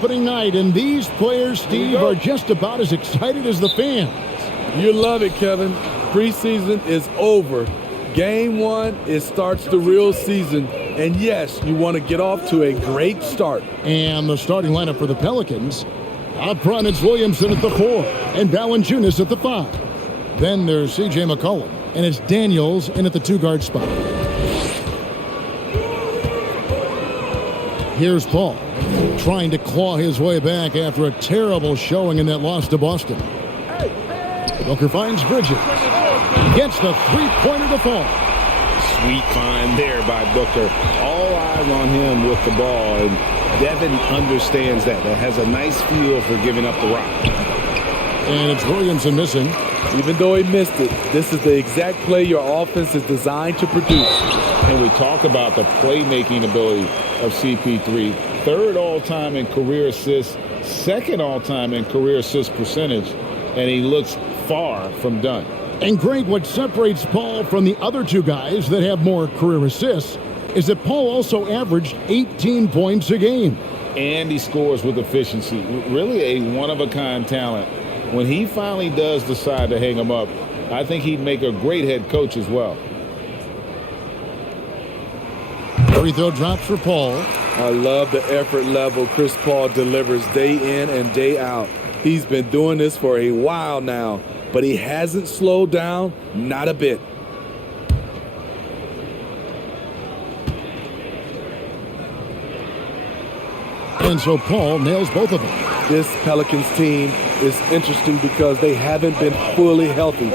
Opening night, and these players, Steve, are just about as excited as the fans. You love it, Kevin. Preseason is over. Game one, it starts the real season. And yes, you want to get off to a great start. And the starting lineup for the Pelicans. Up front, it's Williamson at the 4 and Valanciunas at the 5. Then there's C.J. McCollum, and it's Daniels in at the 2-guard spot. Here's Paul, trying to claw his way back after a terrible showing in that loss to Boston. Booker finds Bridges. Gets the three-pointer to fall. Sweet find there by Booker. All eyes on him with the ball, and Devin understands that. That has a nice feel for giving up the rock. And it's Williamson missing. Even though he missed it, this is the exact play your offense is designed to produce. And we talk about the playmaking ability of CP3. Third all-time in career assists, second all-time in career assist percentage, and he looks far from done. And Greg, what separates Paul from the other two guys that have more career assists is that Paul also averaged 18 points a game. And he scores with efficiency. Really a one-of-a-kind talent. When he finally does decide to hang him up, I think he'd make a great head coach as well. Free throw drops for Paul. I love the effort level Chris Paul delivers day in and day out. He's been doing this for a while now, but he hasn't slowed down, not a bit. And so Paul nails both of them. This Pelicans team is interesting because they haven't been fully healthy.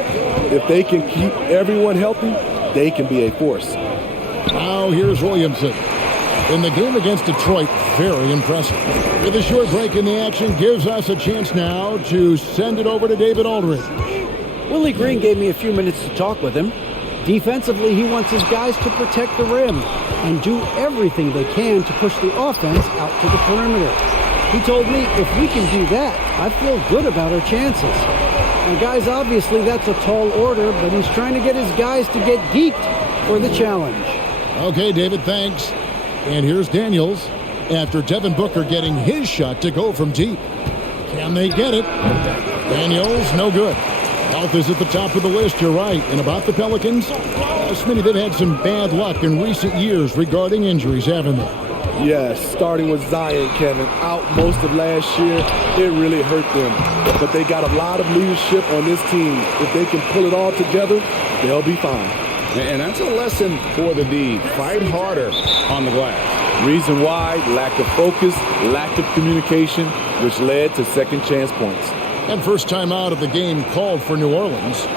If they can keep everyone healthy, they can be a force. Now here's Williamson. In the game against Detroit, very impressive. With a short break in the action, gives us a chance now to send it over to David Aldridge. Willie Green gave me a few minutes to talk with him. Defensively, he wants his guys to protect the rim and do everything they can to push the offense out to the perimeter. He told me if we can do that, I feel good about our chances. Now, guys, obviously that's a tall order, but he's trying to get his guys to get geeked for the challenge. Okay, David, thanks. And here's Daniels after Devin Booker getting his shot to go from deep. Can they get it? Daniels, no good. Health is at the top of the list, you're right. And about the Pelicans, Smitty, they've had some bad luck in recent years regarding injuries, haven't they? Yes, starting with Zion, Kevin, out most of last year, it really hurt them. But they got a lot of leadership on this team. If they can pull it all together, they'll be fine. And that's a lesson for the D. Fight harder on the glass. Reason why, lack of focus, lack of communication, which led to second chance points. And first time out of the game called for New Orleans.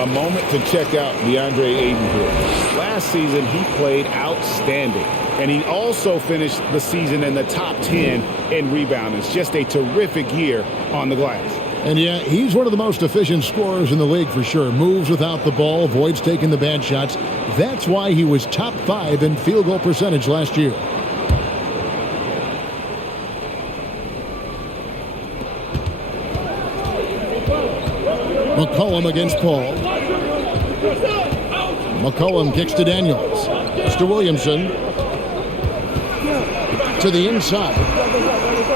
A moment to check out DeAndre Ayton here. Last season, he played outstanding. And he also finished the season in the top 10 in rebounding. It's just a terrific year on the glass. And yeah, he's one of the most efficient scorers in the league for sure. Moves without the ball, avoids taking the bad shots. That's why he was top 5 in field goal percentage last year. McCollum against Paul. McCollum kicks to Daniels. It's to Williamson. To the inside.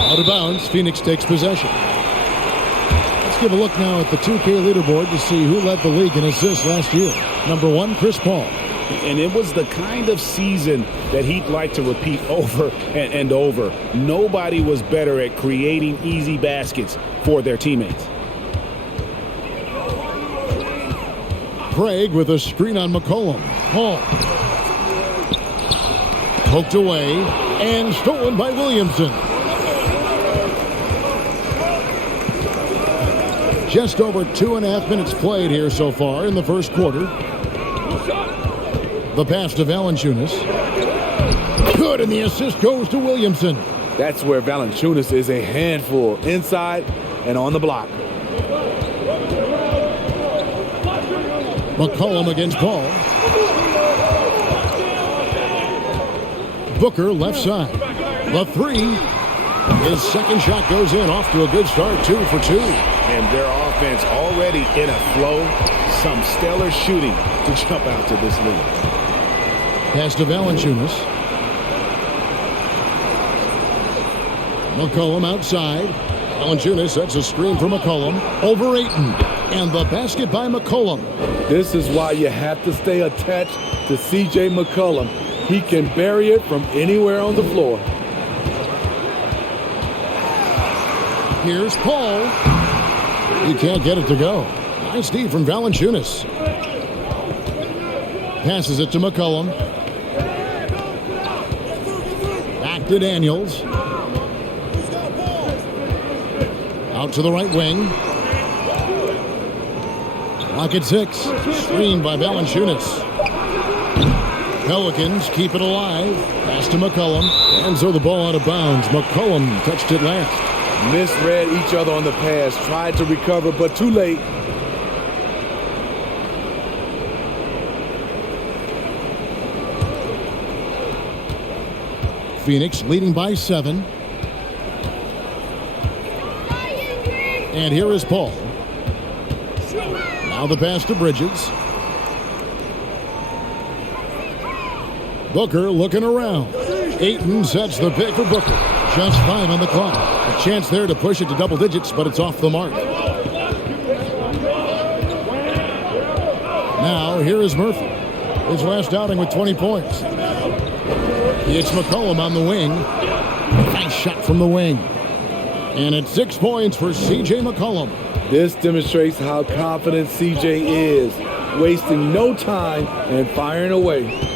Out of bounds. Phoenix takes possession. Let's give a look now at the 2K leaderboard to see who led the league in assists last year. Number 1, Chris Paul. And it was the kind of season that he'd like to repeat over and over. Nobody was better at creating easy baskets for their teammates. Craig with a screen on McCollum. Paul. Poked away and stolen by Williamson. Just over 2.5 minutes played here so far in the first quarter. The pass to Valanciunas. Good, and the assist goes to Williamson. That's where Valanciunas is a handful, inside and on the block. McCollum against Paul. Booker left side. The three. His second shot goes in, off to a good start, 2 for 2. And their offense already in a flow. Some stellar shooting to jump out to this lead. Pass to Valanciunas. McCollum outside. Valanciunas sets a screen for McCollum. Over Ayton. And the basket by McCollum. This is why you have to stay attached to C.J. McCollum. He can bury it from anywhere on the floor. Here's Paul. He can't get it to go. Nice D from Valanciunas. Passes it to McCollum. Back to Daniels. Out to the right wing. Lock at 6. Screened by Valanciunas. Pelicans keep it alive. Pass to McCollum. And so the ball out of bounds. McCollum touched it last. Misread each other on the pass. Tried to recover, but too late. Phoenix leading by 7. And here is Paul. Now the pass to Bridges. Booker looking around. Ayton sets the pick for Booker. Just 5 on the clock. A chance there to push it to double digits, but it's off the mark. Now here is Murphy. His last outing with 20 points. It's McCollum on the wing. Nice shot from the wing. And it's 6 points for C.J. McCollum. This demonstrates how confident C.J. is, wasting no time and firing away.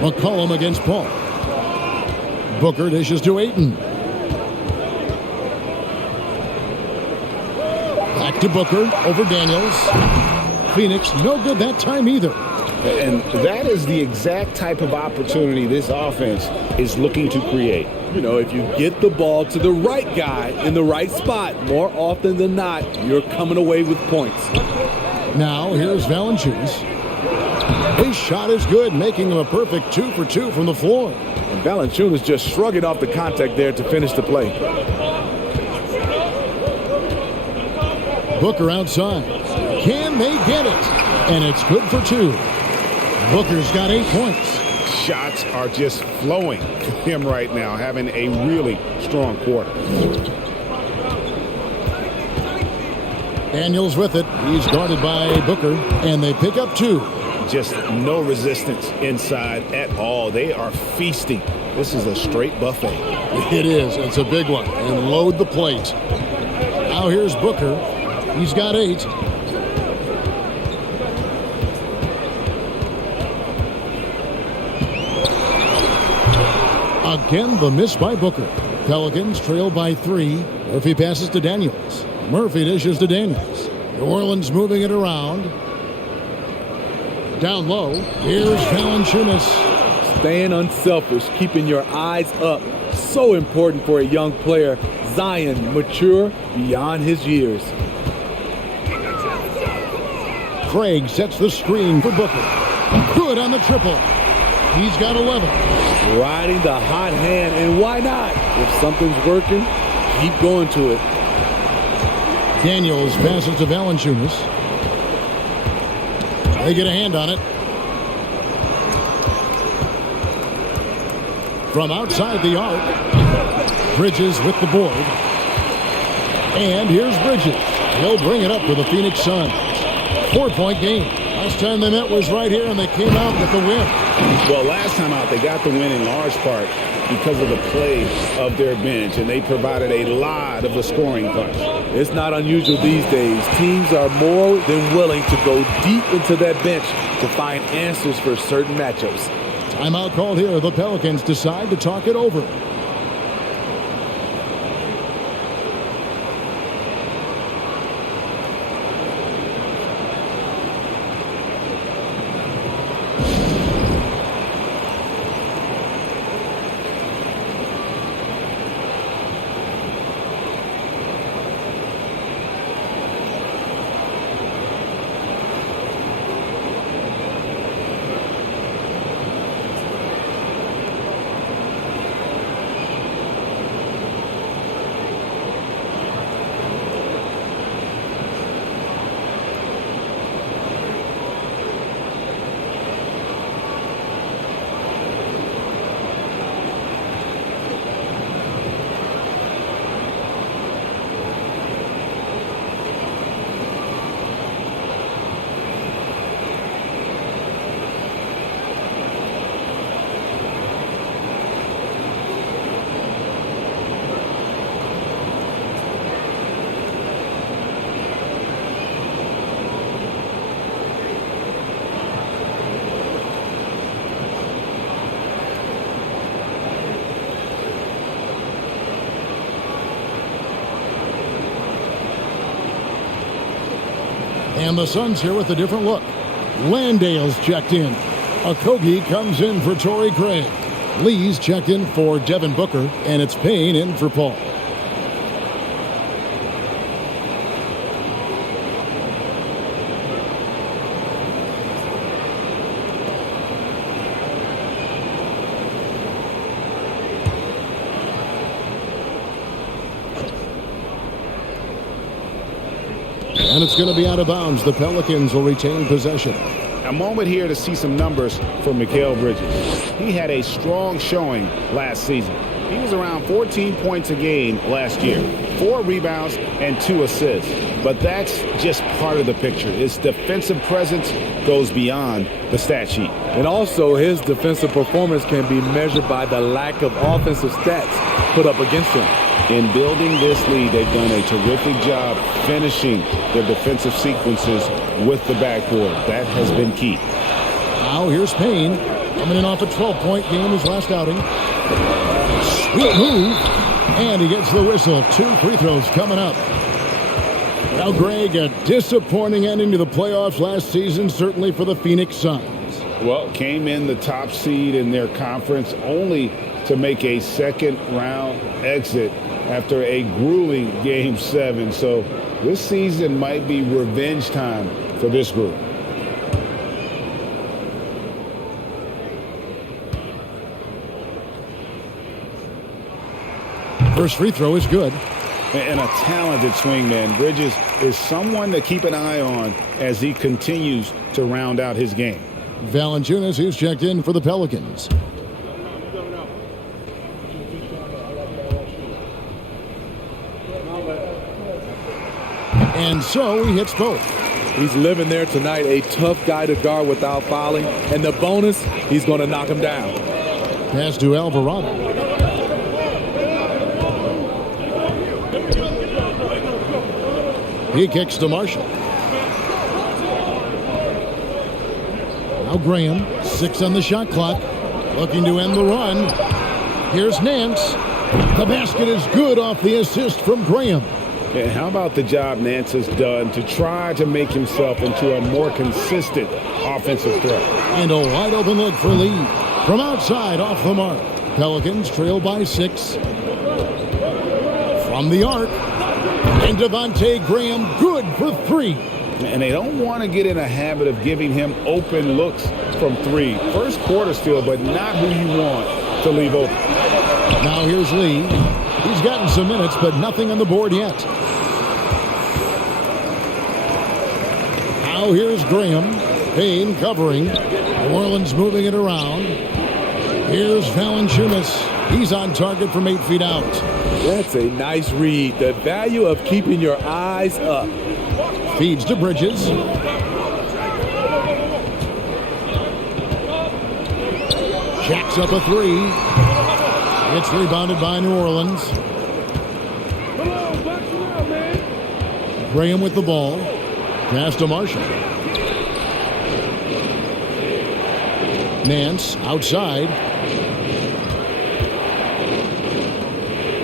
McCollum against Paul. Booker dishes to Ayton. Back to Booker over Daniels. Phoenix no good that time either. And that is the exact type of opportunity this offense is looking to create. You know, if you get the ball to the right guy in the right spot, more often than not, you're coming away with points. Now here's Valanciunas. His shot is good, making him a perfect 2 for 2 from the floor. And Valanciunas just shrugging off the contact there to finish the play. Booker outside. Can they get it? And it's good for 2. Booker's got 8 points. Shots are just flowing to him right now, having a really strong quarter. Daniels with it. He's guarded by Booker, and they pick up 2. Just no resistance inside at all. They are feasting. This is a straight buffet. It is. It's a big one. And load the plate. Now here's Booker. He's got 8. Again, the miss by Booker. Pelicans trail by 3. Murphy passes to Daniels. Murphy dishes to Daniels. New Orleans moving it around. Down low. Here's Valanciunas. Staying unselfish, keeping your eyes up. So important for a young player. Zion, mature beyond his years. Craig sets the screen for Booker. Good on the triple. He's got 11. Riding the hot hand, and why not? If something's working, keep going to it. Daniels passes to Valanciunas. They get a hand on it. From outside the arc, Bridges with the board. And here's Bridges. He'll bring it up for the Phoenix Suns. 4-point game. Last time they met was right here, and they came out with the win. Well, last time out, they got the win in large part because of the play of their bench, and they provided a lot of the scoring punch. It's not unusual these days. Teams are more than willing to go deep into that bench to find answers for certain matchups. Timeout called here. The Pelicans decide to talk it over. And the Suns here with a different look. Landale's checked in. Okogie comes in for Torrey Craig. Lee's checked in for Devin Booker. And it's Payne in for Paul. And it's going to be out of bounds. The Pelicans will retain possession. A moment here to see some numbers for Mikal Bridges. He had a strong showing last season. He was around 14 points a game last year, 4 rebounds and 2 assists. But that's just part of the picture. His defensive presence goes beyond the stat sheet. And also, his defensive performance can be measured by the lack of offensive stats put up against him. In building this lead, they've done a terrific job finishing their defensive sequences with the backboard. That has been key. Now here's Payne coming in off a 12-point game his last outing. Sweet move. And he gets the whistle. 2 free throws coming up. Now, Greg, a disappointing ending to the playoffs last season, certainly for the Phoenix Suns. Well, came in the top seed in their conference only to make a second-round exit after a grueling Game 7. So this season might be revenge time for this group. First free throw is good. And a talented swingman. Bridges is someone to keep an eye on as he continues to round out his game. Valanciunas, who's checked in for the Pelicans. And so he hits both. He's living there tonight, a tough guy to guard without fouling. And the bonus, he's going to knock him down. Pass to Alvarado. He kicks to Marshall. Now Graham, 6 on the shot clock, looking to end the run. Here's Nance. The basket is good off the assist from Graham. And how about the job Nance has done to try to make himself into a more consistent offensive threat? And a wide open look for Lee. From outside, off the mark. Pelicans trail by 6. From the arc. And Devontae Graham good for 3. And they don't want to get in a habit of giving him open looks from 3. First quarter still, but not who you want to leave open. Now here's Lee. He's gotten some minutes, but nothing on the board yet. Now here's Graham. Payne covering. New Orleans moving it around. Here's Valanciunas. He's on target from 8 feet out. That's a nice read. The value of keeping your eyes up. Feeds to Bridges. Jacks up a three. It's rebounded by New Orleans. Graham with the ball. Pass to Marshall. Nance outside.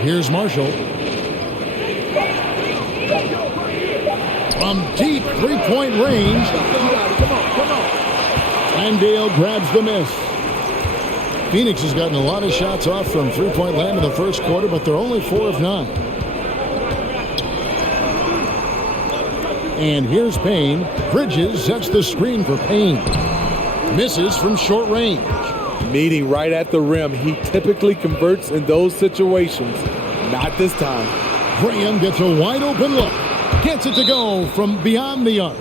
Here's Marshall. From deep three-point range. Landale grabs the miss. Phoenix has gotten a lot of shots off from three-point land in the first quarter, but they're only 4 of 9. And here's Payne. Bridges sets the screen for Payne. Misses from short range. Meeting right at the rim. He typically converts in those situations. Not this time. Graham gets a wide open look. Gets it to go from beyond the arc.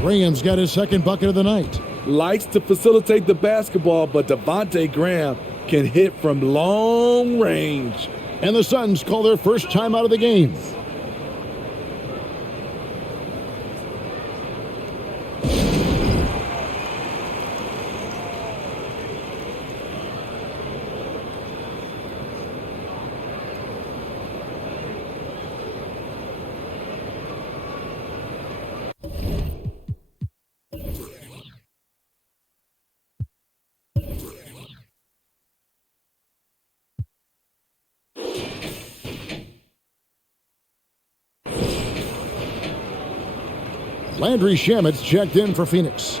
Graham's got his second bucket of the night. Likes to facilitate the basketball, but Devontae Graham can hit from long range. And the Suns call their first time out of the game. Landry Shamet's checked in for Phoenix.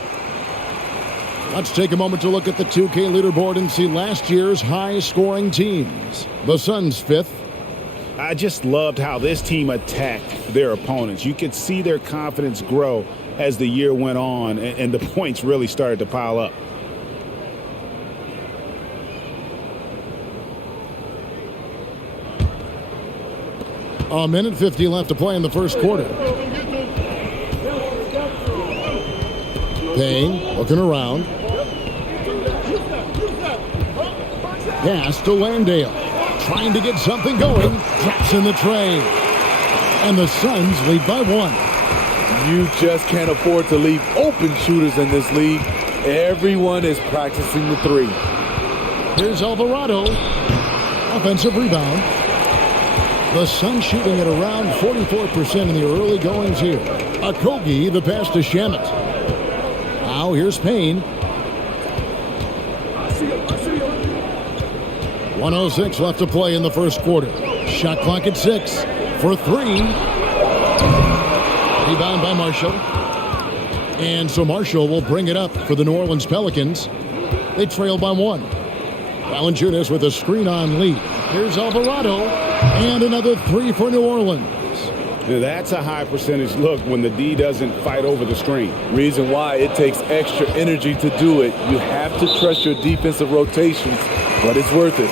Let's take a moment to look at the 2K leaderboard and see last year's high-scoring teams. The Suns 5th. I just loved how this team attacked their opponents. You could see their confidence grow as the year went on, and the points really started to pile up. A minute 50 left to play in the first quarter. Payne looking around. Pass to Landale. Trying to get something going. Drops in the tray. And the Suns lead by 1. You just can't afford to leave open shooters in this league. Everyone is practicing the three. Here's Alvarado. Offensive rebound. The Suns shooting at around 44% in the early goings here. Okogie, the pass to Shamet. Now here's Payne. 1:06 left to play in the first quarter. Shot clock at 6 for 3. Rebound by Marshall. And so Marshall will bring it up for the New Orleans Pelicans. They trail by 1. Valanciunas with a screen-on lead. Here's Alvarado. And another 3 for New Orleans. That's a high percentage look when the D doesn't fight over the screen. Reason why it takes extra energy to do it. You have to trust your defensive rotations, but it's worth it.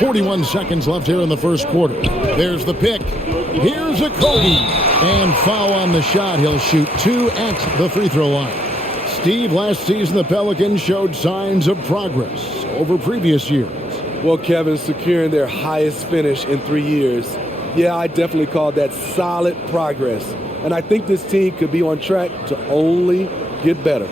.41 seconds left here in the first quarter. There's the pick. Here's Okogie. And foul on the shot. He'll shoot 2 at the free throw line. Steve, last season the Pelicans showed signs of progress over previous years. Well, Kevin, securing their highest finish in 3 years. Yeah, I definitely call that solid progress. And I think this team could be on track to only get better.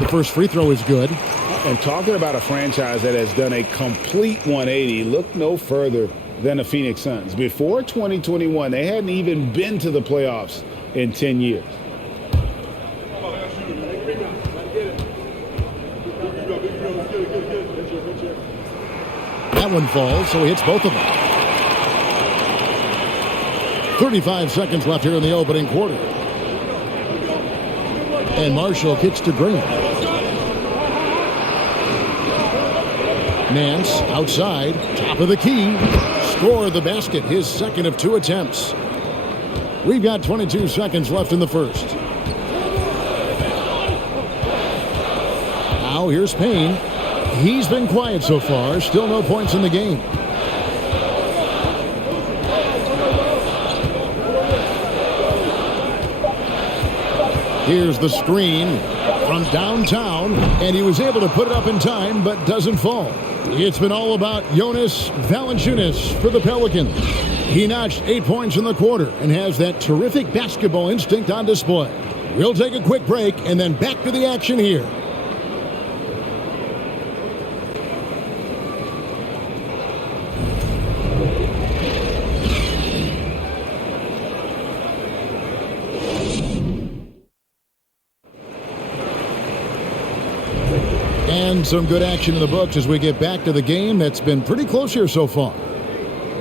The first free throw is good. And talking about a franchise that has done a complete 180, look no further than the Phoenix Suns. Before 2021, they hadn't even been to the playoffs in 10 years. That one falls, so he hits both of them. 35 seconds left here in the opening quarter. And Marshall kicks to Green. Nance outside, top of the key. Scored the basket, his second of 2 attempts. We've got 22 seconds left in the first. Now here's Payne. He's been quiet so far. Still no points in the game. Here's the screen from downtown, and he was able to put it up in time, but doesn't fall. It's been all about Jonas Valanciunas for the Pelicans. He notched 8 points in the quarter and has that terrific basketball instinct on display. We'll take a quick break and then back to the action here. And some good action in the books as we get back to the game that's been pretty close here so far.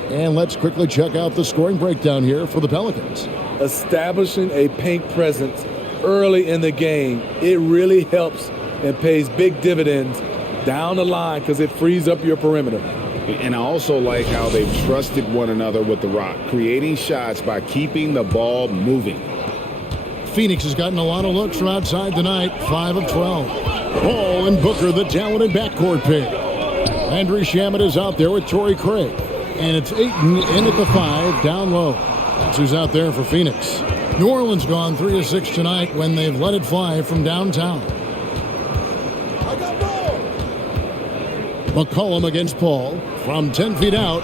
And let's quickly check out the scoring breakdown here for the Pelicans. Establishing a paint presence early in the game, it really helps and pays big dividends down the line because it frees up your perimeter. And I also like how they've trusted one another with the rock, creating shots by keeping the ball moving. Phoenix has gotten a lot of looks from outside tonight, 5 of 12. Paul and Booker, the talented backcourt pair. Landry Shamet is out there with Torrey Craig. And it's Ayton in at the 5, down low. That's who's out there for Phoenix. New Orleans gone 3 of 6 tonight when they've let it fly from downtown. I got ball. McCollum against Paul from 10 feet out.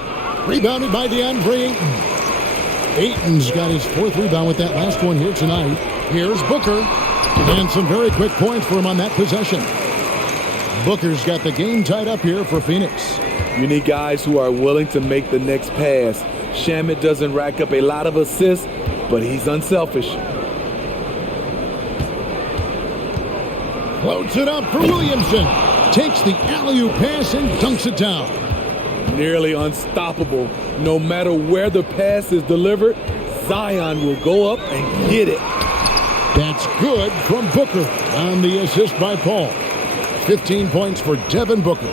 Rebounded by DeAndre Ayton. Ayton's got his 4th rebound with that last one here tonight. Here's Booker. And some very quick points for him on that possession. Booker's got the game tied up here for Phoenix. You need guys who are willing to make the next pass. Shamet doesn't rack up a lot of assists, but he's unselfish. Floats it up for Williamson. Takes the alley-oop pass and dunks it down. Nearly unstoppable. No matter where the pass is delivered, Zion will go up and get it. That's good from Booker on the assist by Paul. 15 points for Devin Booker.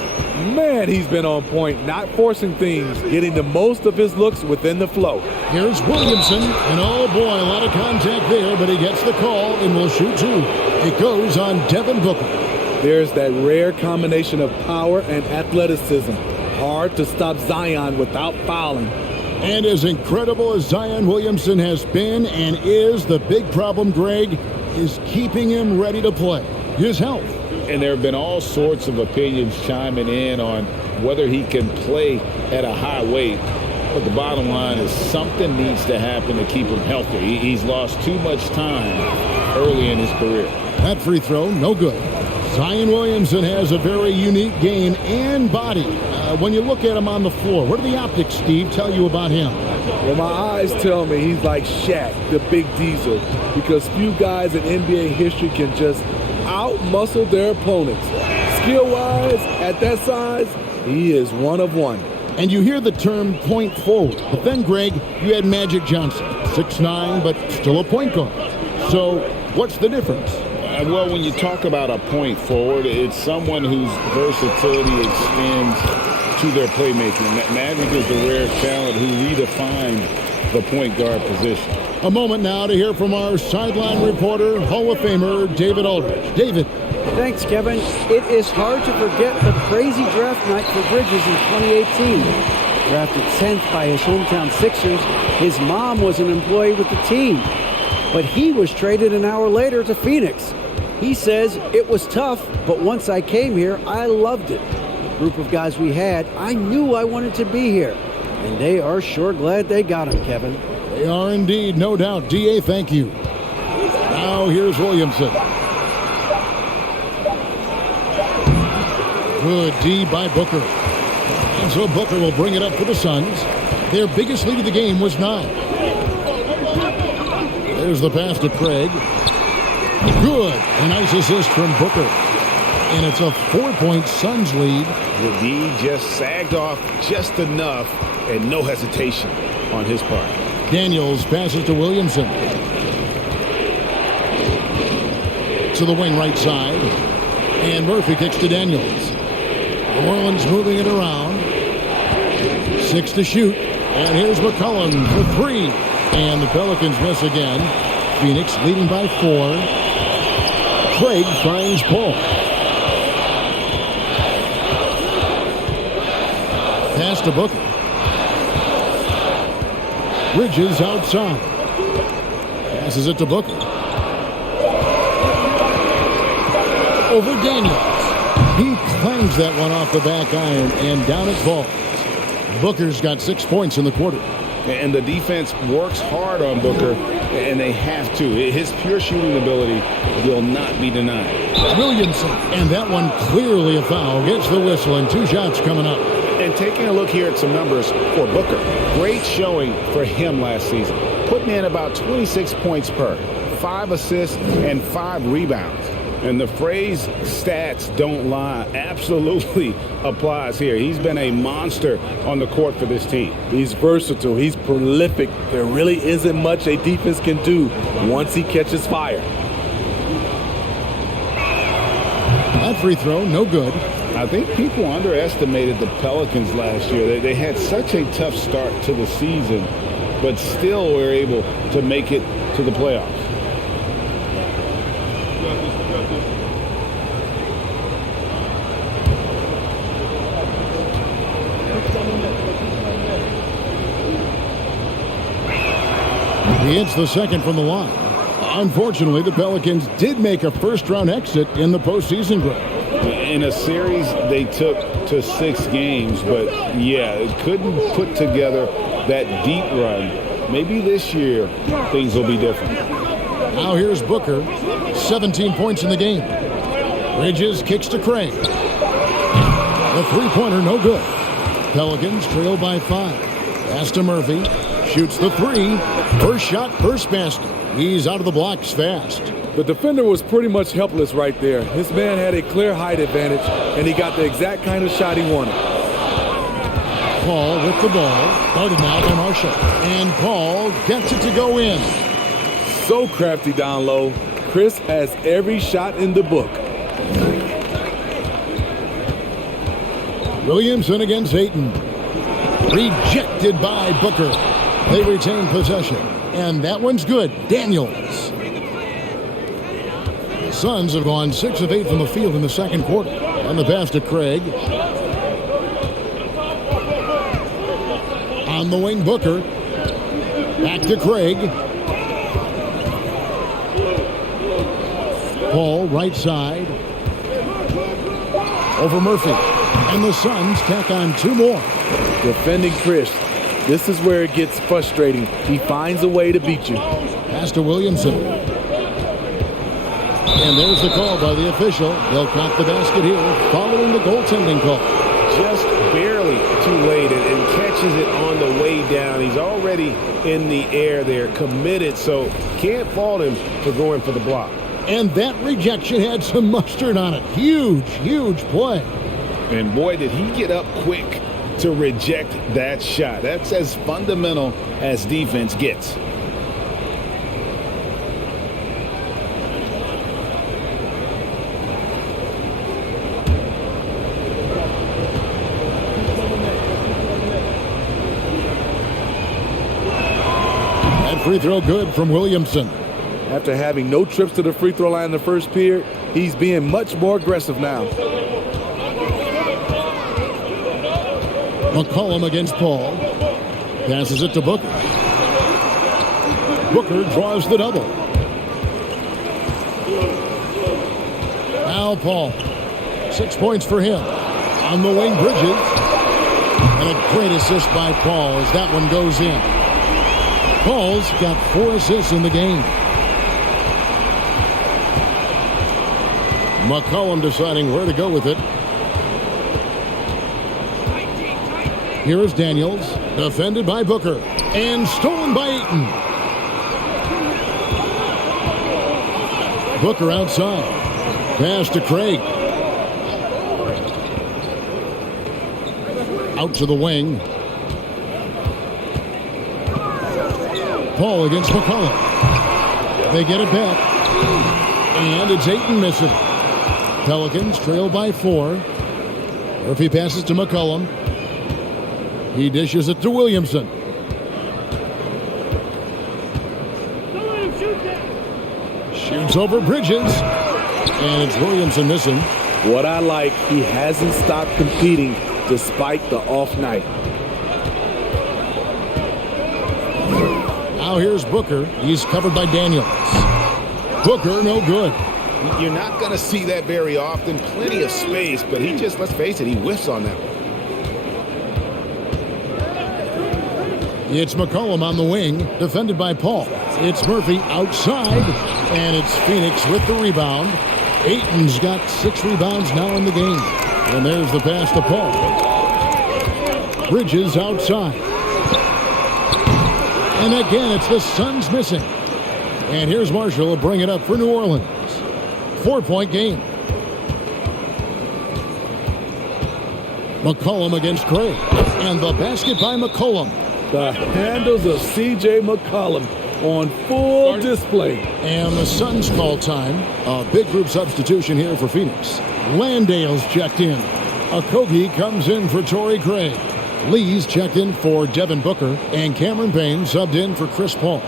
Man, he's been on point, not forcing things, getting the most of his looks within the flow. Here's Williamson, and oh boy, a lot of contact there, but he gets the call and will shoot 2. It goes on Devin Booker. There's that rare combination of power and athleticism. Hard to stop Zion without fouling. And as incredible as Zion Williamson has been and is, the big problem, Greg, is keeping him ready to play. His health. And there have been all sorts of opinions chiming in on whether he can play at a high weight. But the bottom line is something needs to happen to keep him healthy. He's lost too much time early in his career. That free throw, no good. Zion Williamson has a very unique game and body. When you look at him on the floor, what do the optics, Steve, tell you about him? Well, my eyes tell me he's like Shaq, the big diesel, because few guys in NBA history can just out-muscle their opponents. Skill-wise, at that size, he is one of one. And you hear the term point forward. But then, Greg, you had Magic Johnson, 6'9", but still a point guard. So what's the difference? Well, when you talk about a point forward, it's someone whose versatility extends to their playmaking. Magic is the rare talent who redefined the point guard position. A moment now to hear from our sideline reporter, Hall of Famer David Aldridge. David. Thanks, Kevin. It is hard to forget the crazy draft night for Bridges in 2018. Drafted 10th by his hometown Sixers, his mom was an employee with the team. But he was traded an hour later to Phoenix. He says, it was tough, but once I came here, I loved it. The group of guys we had, I knew I wanted to be here. And they are sure glad they got him, Kevin. They are indeed, no doubt. D.A., thank you. Now here's Williamson. Good D by Booker. And so Booker will bring it up for the Suns. Their biggest lead of the game was 9. There's the pass to Craig. Good. A nice assist from Booker. And it's a 4-point Suns lead. The D just sagged off just enough and no hesitation on his part. Daniels passes to Williamson. To the wing right side. And Murphy kicks to Daniels. New Orleans moving it around. 6 to shoot. And here's McCollum for 3. And the Pelicans miss again. Phoenix leading by 4. Craig finds Paul. pass to Booker. Bridges outside. Passes it to Booker. Over Daniels. He clangs that one off the back iron, and down it falls. Booker's got 6 points in the quarter. And the defense works hard on Booker, and they have to. His pure shooting ability will not be denied. Williamson, and that one clearly a foul, gets the whistle, and 2 shots coming up. And taking a look here at some numbers for Booker, great showing for him last season. Putting in about 26 points per, 5 assists, and 5 rebounds. And the phrase stats don't lie absolutely applies here. He's been a monster on the court for this team. He's versatile. He's prolific. There really isn't much a defense can do once he catches fire. That free throw, no good. I think people underestimated the Pelicans last year. They had such a tough start to the season, but still were able to make it to the playoffs. He hits the second from the line. Unfortunately, the Pelicans did make a first-round exit in the postseason group. In a series they took to 6 games, but yeah, it couldn't put together that deep run. Maybe this year things will be different. Now here's Booker, 17 points in the game. Bridges kicks to Craig. The three-pointer, no good. Pelicans trail by 5. Pass to Murphy. Shoots the 3. First shot, first basket. He's out of the blocks fast. The defender was pretty much helpless right there. His man had a clear height advantage, and he got the exact kind of shot he wanted. Paul with the ball. Guarded now by Marshall. And Paul gets it to go in. So crafty down low. Chris has every shot in the book. Williamson against Ayton. Rejected by Booker. They retain possession. And that one's good. Daniels. The Suns have gone 6 of 8 from the field in the second quarter. And the pass to Craig. On the wing, Booker. Back to Craig. Paul, right side. Over Murphy. And the Suns tack on 2 more. Defending Chris. This is where it gets frustrating. He finds a way to beat you. Pass to Williamson. And there's the call by the official. They'll count the basket here following the goaltending call. Just barely too late and catches it on the way down. He's already in the air there, committed, so can't fault him for going for the block. And that rejection had some mustard on it. Huge, huge play. And boy, did he get up quick to reject that shot. That's as fundamental as defense gets. That free throw good from Williamson. After having no trips to the free throw line in the first period, he's being much more aggressive now. McCollum against Paul. Passes it to Booker. Booker draws the double. Now Paul. 6 points for him. On the wing, Bridges. And a great assist by Paul as that one goes in. Paul's got 4 assists in the game. McCollum deciding where to go with it. Here is Daniels, defended by Booker, and stolen by Ayton. Booker outside. Pass to Craig. Out to the wing. Paul against McCollum. They get it back. And it's Ayton missing. Pelicans trail by 4. Murphy passes to McCollum. He dishes it to Williamson. Shoots over Bridges. And it's Williamson missing. What I like, he hasn't stopped competing despite the off night. Now here's Booker. He's covered by Daniels. Booker, no good. You're not going to see that very often. Plenty of space, but he just, let's face it, he whiffs on that one. It's McCollum on the wing, defended by Paul. It's Murphy outside, and it's Phoenix with the rebound. Ayton's got 6 rebounds now in the game. And there's the pass to Paul. Bridges outside. And again, it's the Suns missing. And here's Marshall to bring it up for New Orleans. 4-point game. McCollum against Gray. And the basket by McCollum. The handles of C.J. McCollum on full display. And the Suns call time. A big group substitution here for Phoenix. Landale's checked in. Okogie comes in for Torrey Craig. Lee's checked in for Devin Booker. And Cameron Payne subbed in for Chris Paul.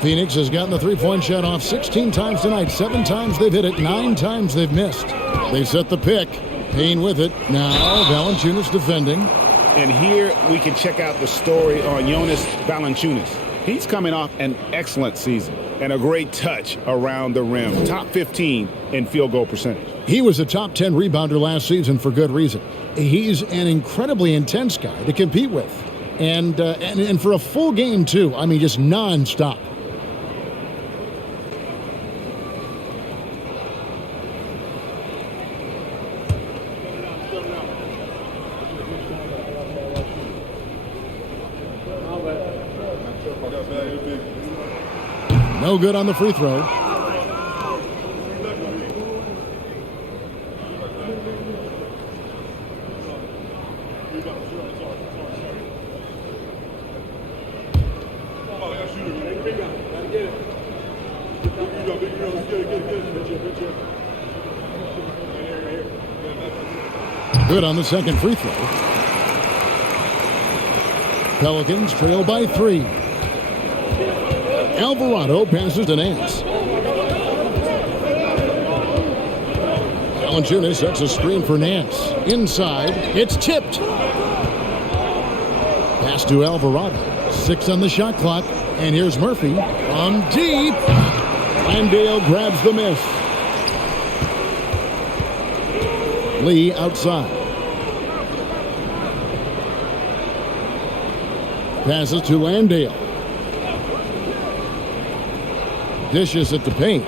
Phoenix has gotten the three-point shot off 16 times tonight. 7 times they've hit it. 9 times they've missed. They set the pick. Payne with it. Now Valanciunas defending. And here we can check out the story on Jonas Valanciunas. He's coming off an excellent season and a great touch around the rim. Top 15 in field goal percentage. He was a top 10 rebounder last season for good reason. He's an incredibly intense guy to compete with. And for a full game, too. I mean, just nonstop. No good on the free throw. Good on the second free throw. Pelicans trail by 3. Alvarado passes to Nance. Valanciunas sets a screen for Nance. Inside, it's tipped. Pass to Alvarado. 6 on the shot clock. And here's Murphy from deep. Landale grabs the miss. Lee outside. Passes to Landale. Dishes it to Payne.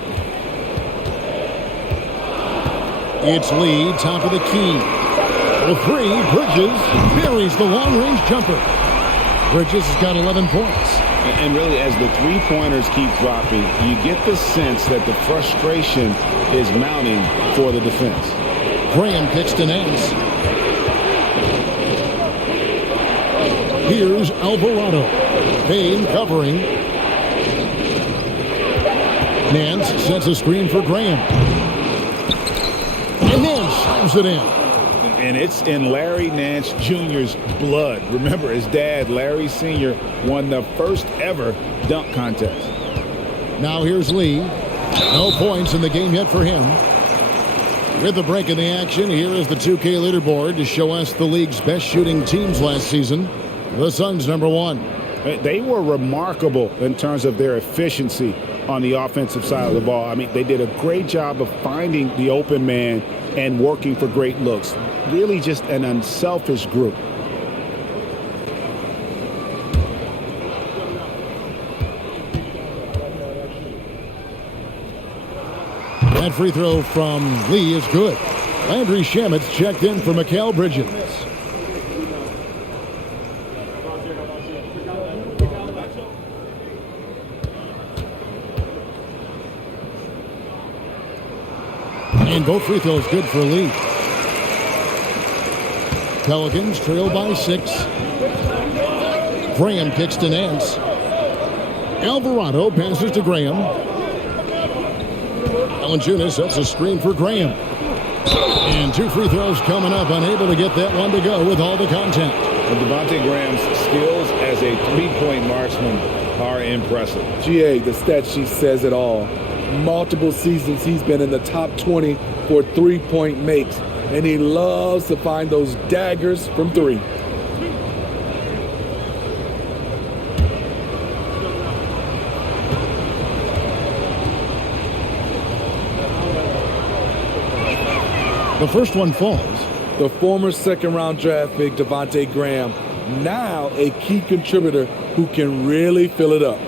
It's Lee, top of the key. The 3, Bridges buries the long-range jumper. Bridges has got 11 points. And really, as the three-pointers keep dropping, you get the sense that the frustration is mounting for the defense. Graham kicks to Nance. Here's Alvarado. Payne covering. Nance sets a screen for Graham. And Nance slams it in. And it's in Larry Nance Jr.'s blood. Remember, his dad, Larry Sr., won the first ever dunk contest. Now here's Lee. No points in the game yet for him. With the break in the action, here is the 2K leaderboard to show us the league's best shooting teams last season. The Suns number 1. They were remarkable in terms of their efficiency on the offensive side of the ball. I mean, they did a great job of finding the open man and working for great looks. Really just an unselfish group. That free throw from Lee is good. Landry Shamit's checked in for Mikal Bridges. And both free throws good for Lee. Pelicans trail by 6. Graham kicks to Nance. Alvarado passes to Graham. Valanciunas sets a screen for Graham. And 2 free throws coming up, unable to get that one to go with all the contact. And Devontae Graham's skills as a three-point marksman are impressive. GA, the stat sheet says it all. Multiple seasons he's been in the top 20 for three-point makes, and he loves to find those daggers from three. The first one falls. The former second-round draft pick, Devontae Graham, now a key contributor who can really fill it up.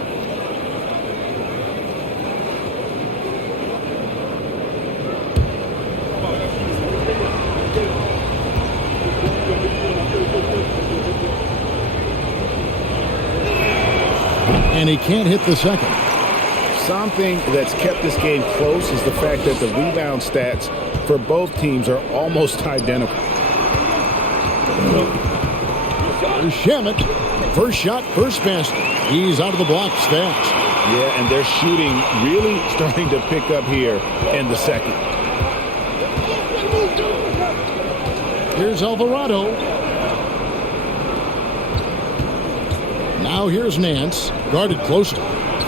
And he can't hit the second. Something that's kept this game close is the fact that the rebound stats for both teams are almost identical. There's Shamet. First shot, first basket. He's out of the blocks fast. Yeah, and their shooting really starting to pick up here in the second. Here's Alvarado. Now here's Nance. Guarded closely.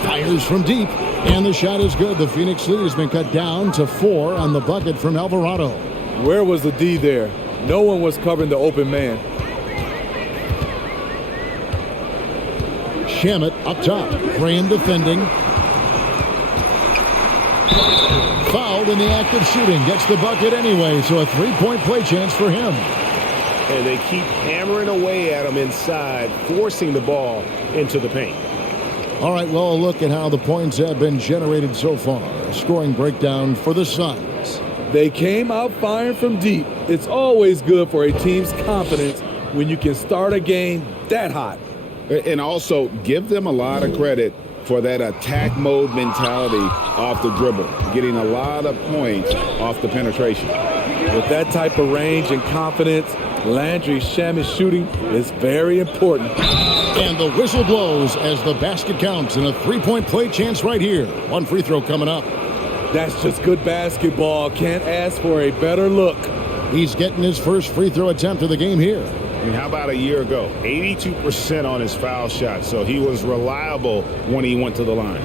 Fires from deep. And the shot is good. The Phoenix lead has been cut down to 4 on the bucket from Alvarado. Where was the D there? No one was covering the open man. Shamet up top. Graham defending. Fouled in the act of shooting. Gets the bucket anyway, so a three-point play chance for him. And they keep hammering away at him inside, forcing the ball into the paint. All right, well, a look at how the points have been generated so far. A scoring breakdown for the Suns. They came out firing from deep. It's always good for a team's confidence when you can start a game that hot. And also give them a lot of credit for that attack mode mentality off the dribble, getting a lot of points off the penetration. With that type of range and confidence, Landry Shamet's shooting is very important. And the whistle blows as the basket counts in a three-point play chance right here. One free throw coming up. That's just good basketball. Can't ask for a better look. He's getting his first free throw attempt of the game here. And how about a year ago? 82% on his foul shot, so he was reliable when he went to the line.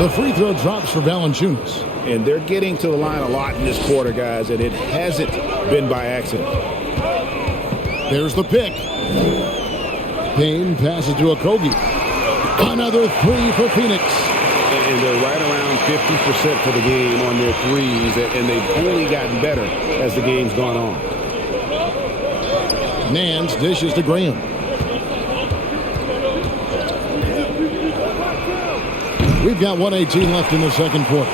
The free throw drops for Valanciunas. And they're getting to the line a lot in this quarter, guys, and it hasn't been by accident. There's the pick. Payne passes to Okogie. Another three for Phoenix. And they're right around 50% for the game on their threes, and they've only gotten better as the game's gone on. Nance dishes to Graham. We've got 1:18 left in the second quarter.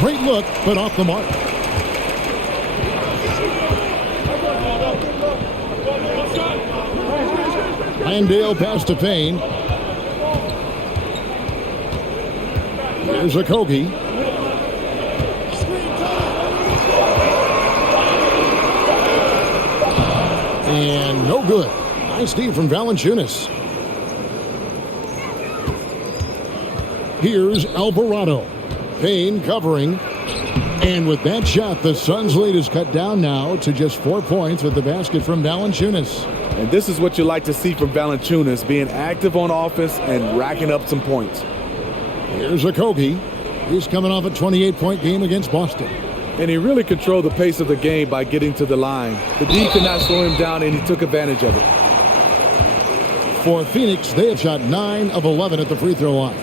Great look, but off the mark. Landale pass to Payne. Here's Okogie. And no good. Nice D from Valanciunas. Here's Alvarado. Payne covering. And with that shot, the Suns' lead is cut down now to just 4 points with the basket from Valanciunas. And this is what you like to see from Valanciunas, being active on offense and racking up some points. Here's Okogie. He's coming off a 28-point game against Boston. And he really controlled the pace of the game by getting to the line. The D could not slow him down, and he took advantage of it. For Phoenix, they have shot 9 of 11 at the free throw line.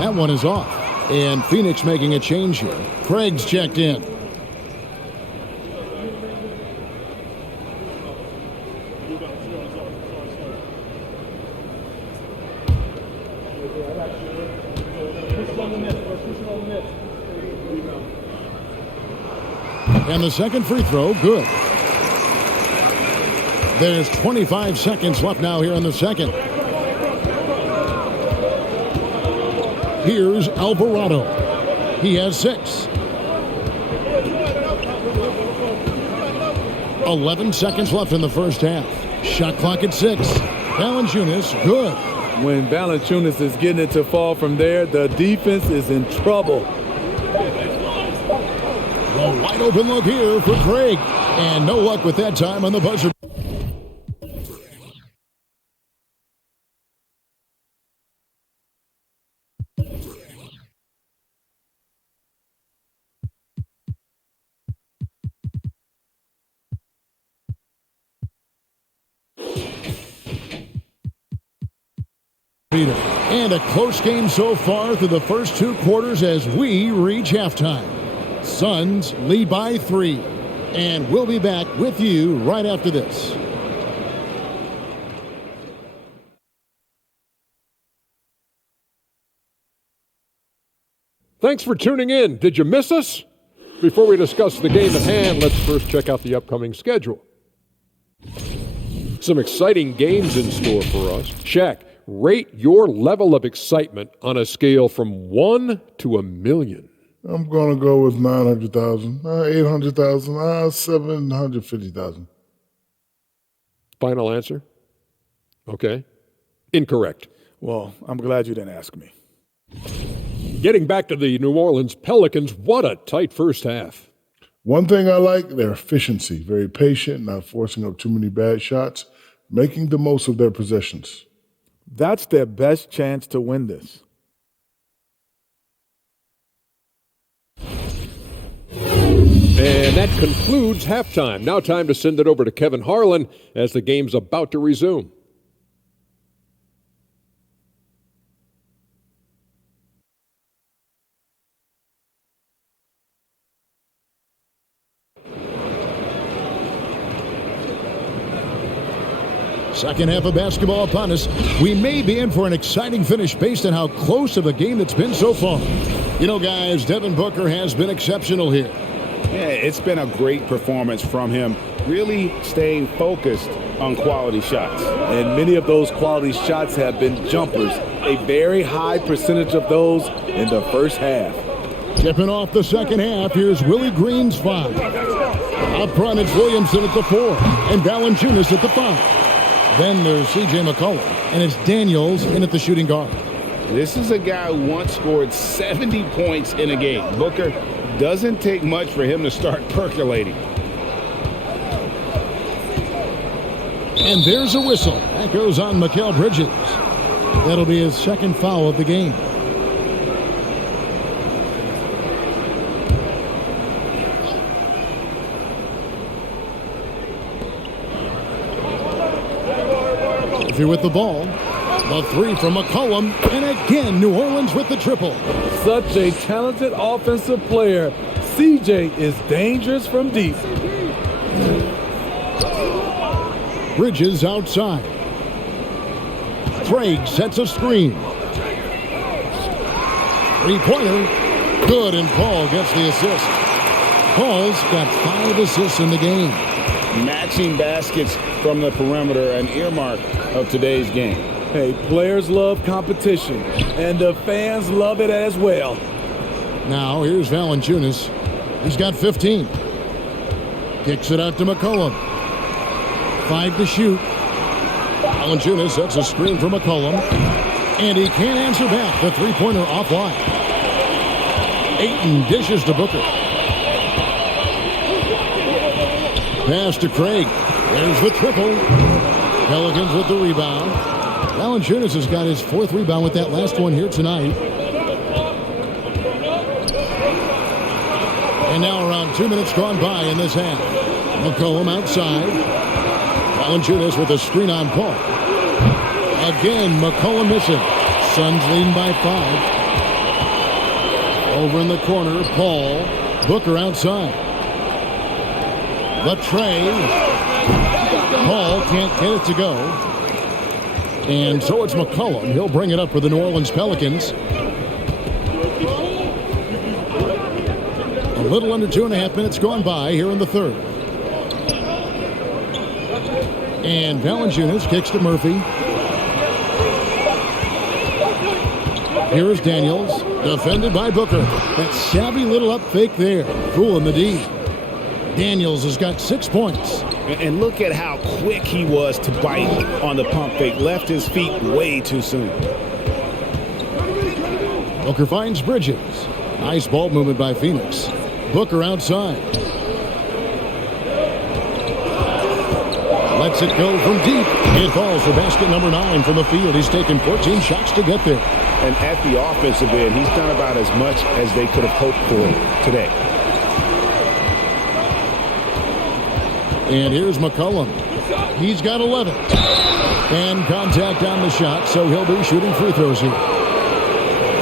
That one is off. And Phoenix making a change here. Craig's checked in. And the second free throw, good. There's 25 seconds left now here in the second. Here's Alvarado. He has 6. 11 seconds left in the first half. Shot clock at 6. Valanciunas, good. When Valanciunas is getting it to fall from there, the defense is in trouble. A wide open look here for Craig. And no luck with that time on the buzzer. And a close game so far through the first 2 quarters as we reach halftime. Suns lead by 3. And we'll be back with you right after this. Thanks for tuning in. Did you miss us? Before we discuss the game at hand, let's first check out the upcoming schedule. Some exciting games in store for us. Shaq, rate your level of excitement on a scale from 1 to 1,000,000. I'm going to go with 900,000, 800,000, 750,000. Final answer? Okay. Incorrect. Well, I'm glad you didn't ask me. Getting back to the New Orleans Pelicans, what a tight first half. One thing I like, their efficiency. Very patient, not forcing up too many bad shots, making the most of their possessions. That's their best chance to win this. And that concludes halftime. Now time to send it over to Kevin Harlan as the game's about to resume. Second half of basketball upon us. We may be in for an exciting finish based on how close of a game it's been so far. You know, guys, Devin Booker has been exceptional here. Yeah, it's been a great performance from him, really staying focused on quality shots. And many of those quality shots have been jumpers. A very high percentage of those in the first half. Tipping off the second half, here's Willie Green's 5. Up front, it's Williamson at the 4 and Valanciunas at the 5. Then there's C.J. McCollum, and it's Daniels in at the shooting guard. This is a guy who once scored 70 points in a game. Booker doesn't take much for him to start percolating. And there's a whistle. That goes on Mikal Bridges. That'll be his second foul of the game. Here with the ball. The 3 from McCollum. And again, New Orleans with the triple. Such a talented offensive player. CJ is dangerous from deep. Bridges outside. Craig sets a screen. 3-pointer. Good, and Paul gets the assist. Paul's got 5 assists in the game. Matching baskets from the perimeter, an earmark of today's game. Hey, players love competition, and the fans love it as well. Now, here's Valanciunas. He's got 15. Kicks it out to McCollum. 5 to shoot. Valanciunas sets a screen for McCollum. And he can't answer back. The 3-pointer offline. Ayton dishes to Booker. Pass to Craig. There's the triple. Pelicans with the rebound. Valanciunas has got his 4th rebound with that last one here tonight. And now around 2 minutes gone by in this half. McCollum outside. Valanciunas with a screen on Paul. Again, McCollum missing. Suns leading by 5. Over in the corner, Paul. Booker outside. The tray. Paul can't get it to go. And so it's McCollum. He'll bring it up for the New Orleans Pelicans. little under 2.5 minutes gone by here in the third. And Valanciunas kicks to Murphy. Here is Daniels, defended by Booker. That savvy little up fake there, fooling the D. Daniels has got 6 points. And look at how quick he was to bite on the pump fake. Left his feet way too soon. Booker finds Bridges. Nice ball movement by Phoenix. Booker outside. Lets it go from deep. It falls for basket number 9 from the field. He's taken 14 shots to get there. And at the offensive end, he's done about as much as they could have hoped for today. And here's McCollum. He's got 11. And contact on the shot, so he'll be shooting free throws here.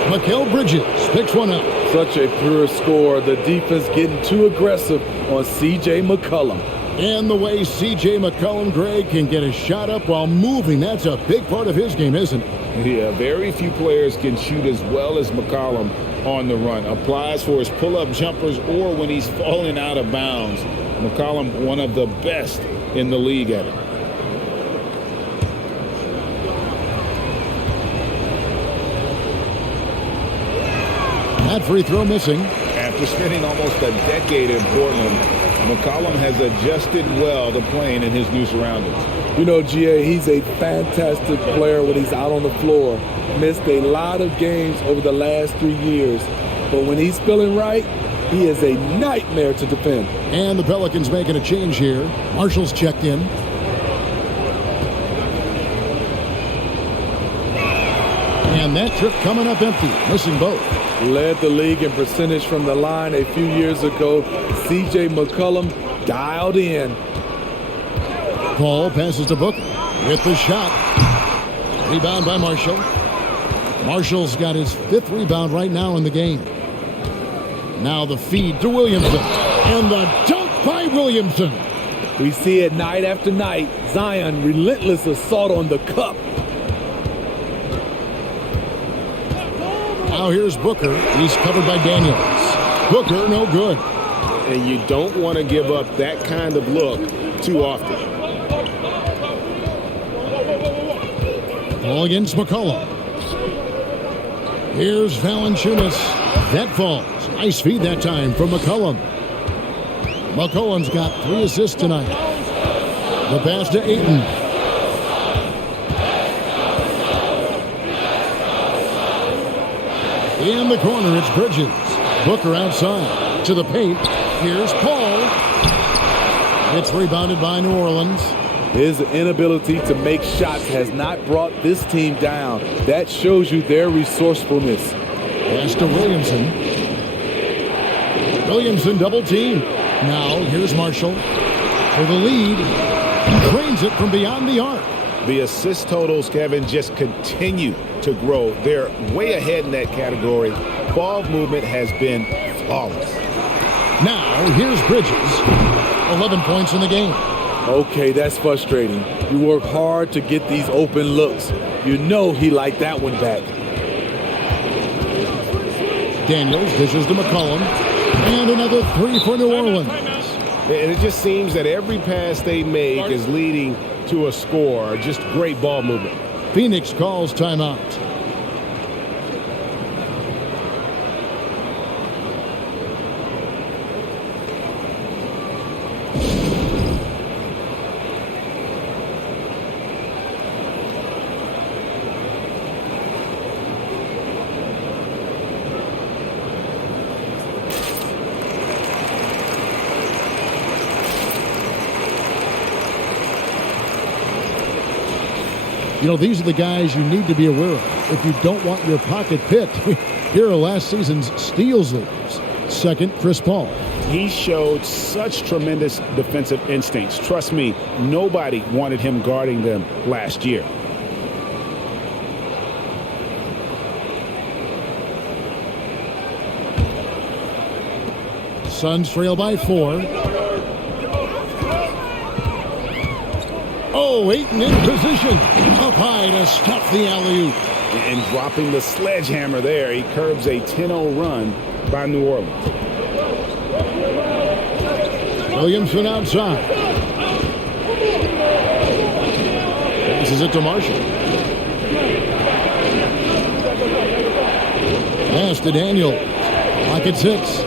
Mikal Bridges picks one up. Such a pure score. The defense getting too aggressive on C.J. McCollum. And the way C.J. McCollum, Greg, can get a shot up while moving, that's a big part of his game, isn't it? Yeah, very few players can shoot as well as McCollum on the run. Applies for his pull-up jumpers or when he's falling out of bounds. McCollum, one of the best in the league at it. That free throw missing. After spending almost a decade in Portland, McCollum has adjusted well to playing in his new surroundings. You know, GA, he's a fantastic player when he's out on the floor. Missed a lot of games over the last 3 years. But when he's feeling right, he is a nightmare to defend. And the Pelicans making a change here. Marshall's checked in. And that trip coming up empty, missing both. Led the league in percentage from the line a few years ago. C.J. McCollum dialed in. Paul passes to Booker with the shot. Rebound by Marshall. Marshall's got his 5th rebound right now in the game. Now the feed to Williamson. And the dunk by Williamson. We see it night after night. Zion, relentless assault on the cup. Now here's Booker. He's covered by Daniels. Booker, no good. And you don't want to give up that kind of look too often. Ball against McCollum. Here's Valanciunas. That falls. Nice feed that time from McCollum. McCollum's got 3 assists tonight. The pass to Ayton. In the corner, it's Bridges. Booker outside to the paint. Here's Paul. It's rebounded by New Orleans. His inability to make shots has not brought this team down. That shows you their resourcefulness. Pass to Williamson. Williamson double team. Now here's Marshall for the lead. Drains it from beyond the arc. The assist totals, Kevin, just continue to grow. They're way ahead in that category. Ball movement has been flawless. Now here's Bridges. 11 points in the game. Okay, that's frustrating. You work hard to get these open looks. You know he liked that one back. Daniels dishes to McCollum. And another 3 for New Orleans. And it just seems that every pass they make is leading to a score. Just great ball movement. Phoenix calls timeout. You know, these are the guys you need to be aware of if you don't want your pocket picked. Here are last season's steals leaders. Second, Chris Paul. He showed such tremendous defensive instincts. Trust me, nobody wanted him guarding them last year. Suns trail by 4. Oh, Ayton in position. Up high to stuff the alley-oop. And dropping the sledgehammer there, he curbs a 10-0 run by New Orleans. Williamson outside. Passes it to Marshall. Pass to Daniel. Clock at 6.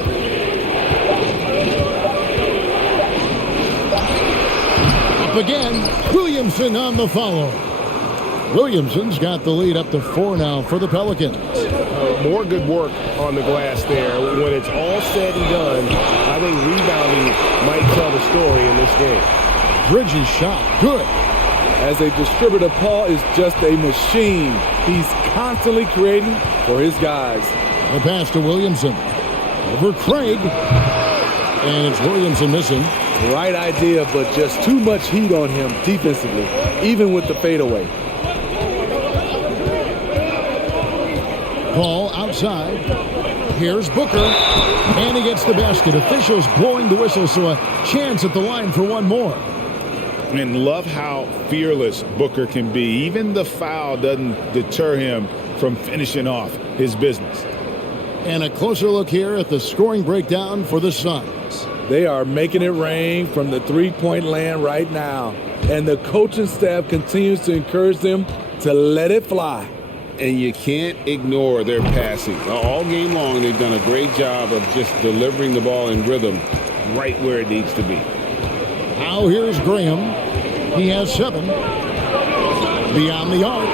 Up again. Williamson on the follow. Williamson's got the lead up to 4 now for the Pelicans. More good work on the glass there. When it's all said and done, I think rebounding might tell the story in this game. Bridges shot. Good. As a distributor, Paul is just a machine. He's constantly creating for his guys. The pass to Williamson. Over Craig. And it's Williamson missing. Right idea, but just too much heat on him defensively, even with the fadeaway. Ball outside. Here's Booker. And he gets the basket. Officials blowing the whistle, so a chance at the line for one more. And love how fearless Booker can be. Even the foul doesn't deter him from finishing off his business. And a closer look here at the scoring breakdown for the Suns. They are making it rain from the three-point land right now. And the coaching staff continues to encourage them to let it fly. And you can't ignore their passing. All game long, they've done a great job of just delivering the ball in rhythm right where it needs to be. Now here's Graham. He has 7. Beyond the arc.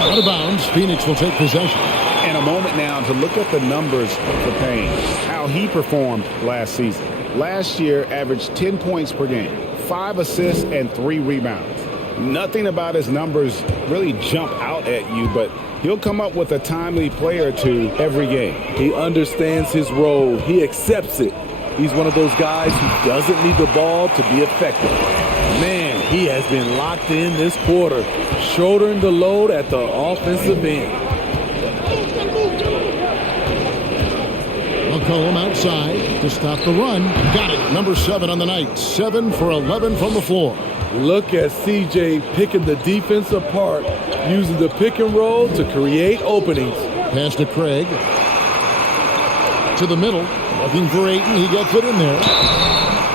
Out of bounds. Phoenix will take possession. And a moment now to look at the numbers for Payne. How he performed last season. Last year, averaged 10 points per game, 5 assists, and 3 rebounds. Nothing about his numbers really jump out at you, but he'll come up with a timely play or two every game. He understands his role. He accepts it. He's one of those guys who doesn't need the ball to be effective. Man, he has been locked in this quarter, shouldering the load at the offensive end. McCollum outside to stop the run. Got it. Number 7 on the night. 7 for 11 from the floor. Look at CJ picking the defense apart, using the pick and roll to create openings. Pass to Craig. To the middle. Looking for Ayton. He gets it in there.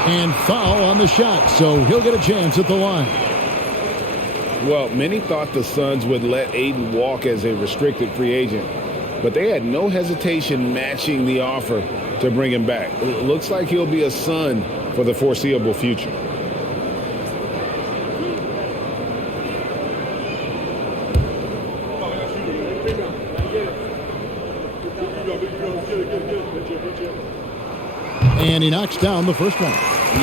And foul on the shot, so he'll get a chance at the line. Well, many thought the Suns would let Ayton walk as a restricted free agent, but they had no hesitation matching the offer to bring him back. Looks like he'll be a Sun for the foreseeable future. And he knocks down the first one.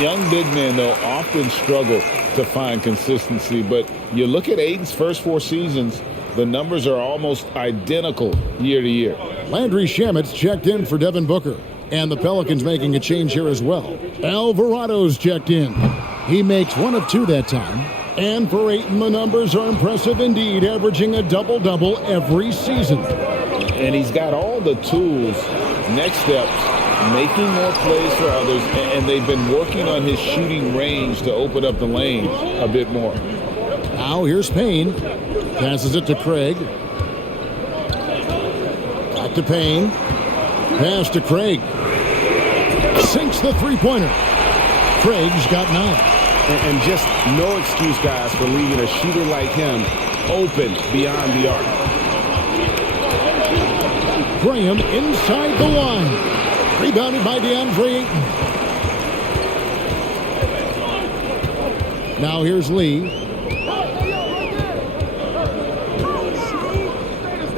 Young big men, though, often struggle to find consistency, but you look at Ayton's first 4 seasons, the numbers are almost identical year to year. Landry Shamit's checked in for Devin Booker. And the Pelicans making a change here as well. Alvarado's checked in. He makes 1 of 2 that time. And for Ayton, the numbers are impressive indeed, averaging a double-double every season. And he's got all the tools. Next steps, making more plays for others, and they've been working on his shooting range to open up the lane a bit more. Now here's Payne. Passes it to Craig. Back to Payne. Pass to Craig. Sinks the three-pointer. Craig's got 9. And just no excuse, guys, for leaving a shooter like him open beyond the arc. Graham inside the line. Rebounded by DeAndre Ayton. Now here's Lee.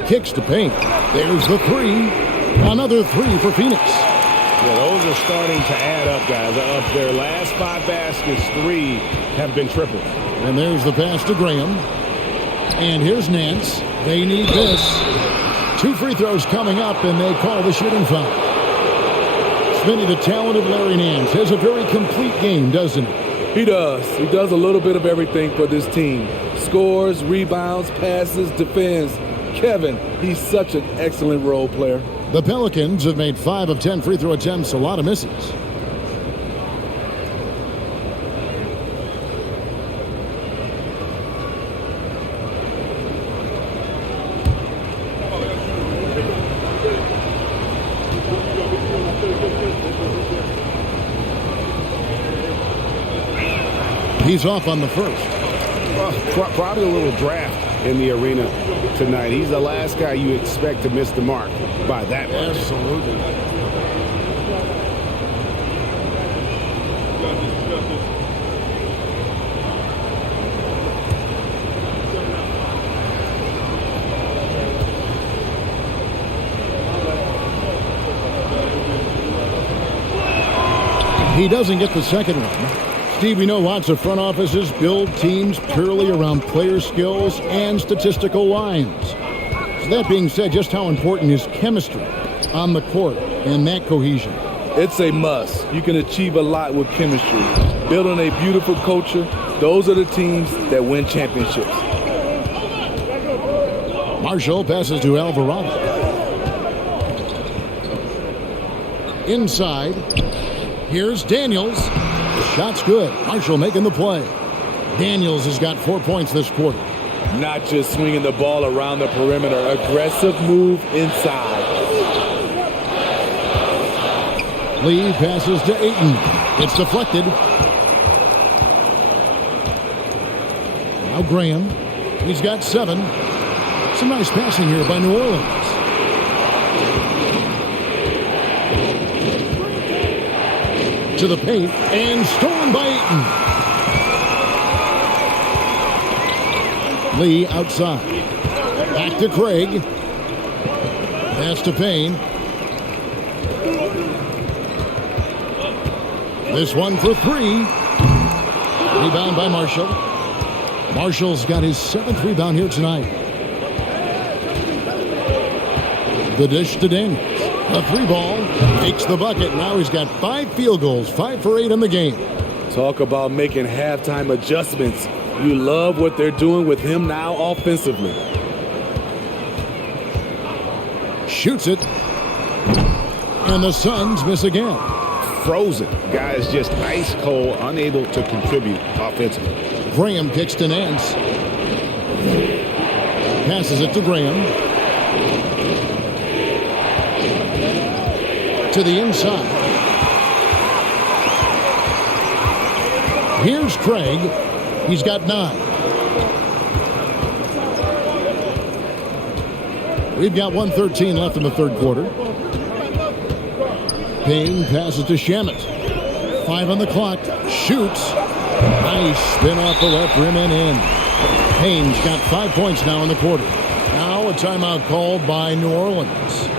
Kicks to Payne. There's the 3. Another 3 for Phoenix. Yeah, those are starting to add up, guys. Of their last 5 baskets, 3 have been triples. And there's the pass to Graham. And here's Nance. They need this. 2 free throws coming up, and they call the shooting foul. Smitty, the talented Larry Nance, has a very complete game, doesn't he? He does. He does a little bit of everything for this team. Scores, rebounds, passes, defends. Kevin, he's such an excellent role player. The Pelicans have made 5 of 10 free throw attempts, a lot of misses. He's off on the first. Well, probably a little draft in the arena tonight. He's the last guy you expect to miss the mark by that much. Absolutely. He doesn't get the second one. Steve, we know lots of front offices build teams purely around player skills and statistical lines. So that being said, just how important is chemistry on the court and that cohesion? It's a must. You can achieve a lot with chemistry. Building a beautiful culture, those are the teams that win championships. Marshall passes to Alvarado. Inside. Here's Daniels. The shot's good. Marshall making the play. Daniels has got 4 points this quarter. Not just swinging the ball around the perimeter. Aggressive move inside. Lee passes to Ayton. It's deflected. Now Graham. He's got 7. Some nice passing here by New Orleans. To the paint and stolen by Ayton. Lee outside. Back to Craig. Pass to Payne. This one for 3. Rebound by Marshall. Marshall's got his 7th rebound here tonight. The dish to Daniels. A 3-ball, makes the bucket. Now he's got 5 field goals, 5 for 8 in the game. Talk about making halftime adjustments. You love what they're doing with him now offensively. Shoots it. And the Suns miss again. Frozen. Guys just ice cold, unable to contribute offensively. Graham kicks to Nance. Passes it to Graham. To the inside. Here's Craig. He's got 9. We've got 1:13 left in the third quarter. Payne passes to Shamet. 5 on the clock. Shoots. Nice spin off the left rim and in. Payne's got 5 points now in the quarter. Now a timeout called by New Orleans.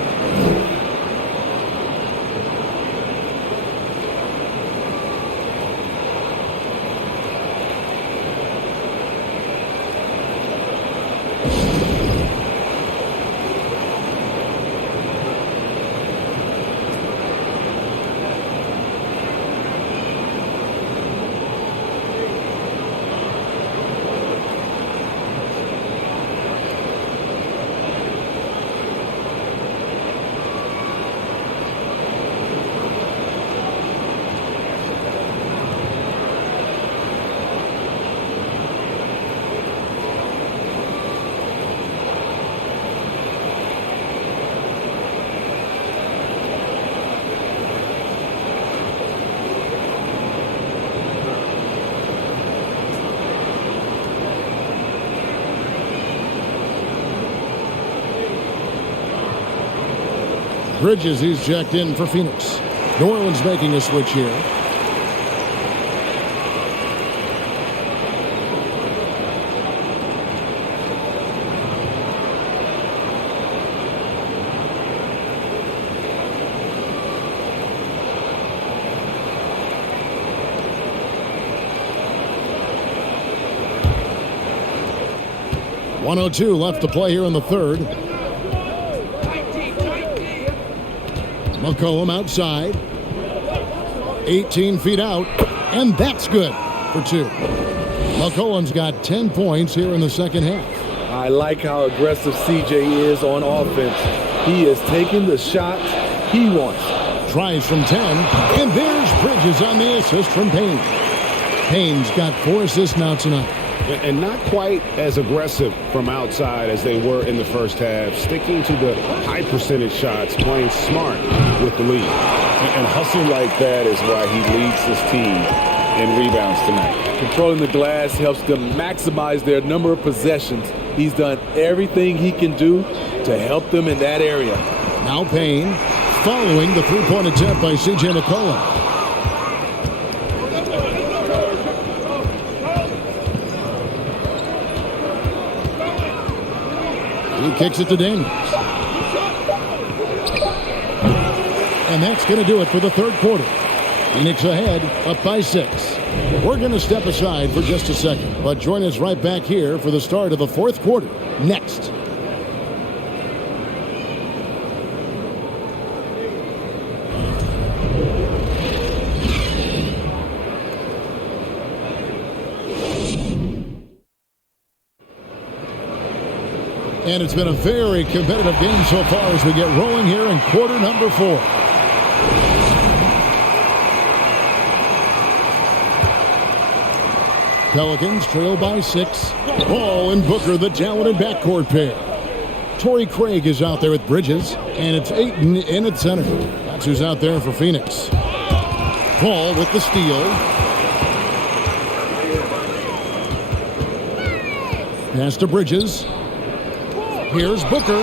Bridges, he's checked in for Phoenix. New Orleans making a switch here. .102 left to play here in the third. McCollum outside. 18 feet out. And that's good for 2. McCollum's got 10 points here in the second half. I like how aggressive CJ is on offense. He is taking the shots he wants. Tries from 10. And there's Bridges on the assist from Payne. Payne's got 4 assists now tonight. And not quite as aggressive from outside as they were in the first half. Sticking to the high percentage shots, playing smart with the lead. And hustle like that is why he leads this team in rebounds tonight. Controlling the glass helps them maximize their number of possessions. He's done everything he can do to help them in that area. Now Payne following the three-point attempt by C.J. McCollum. He kicks it to Daniels. And that's going to do it for the third quarter. Phoenix ahead, up by 6. We're going to step aside for just a second, but join us right back here for the start of the fourth quarter next. And it's been a very competitive game so far as we get rolling here in quarter number 4. Pelicans trail by 6. Ball and Booker, the talented backcourt pair. Torrey Craig is out there with Bridges, and it's Ayton in at center. That's who's out there for Phoenix. Paul with the steal. Pass to Bridges. Here's Booker,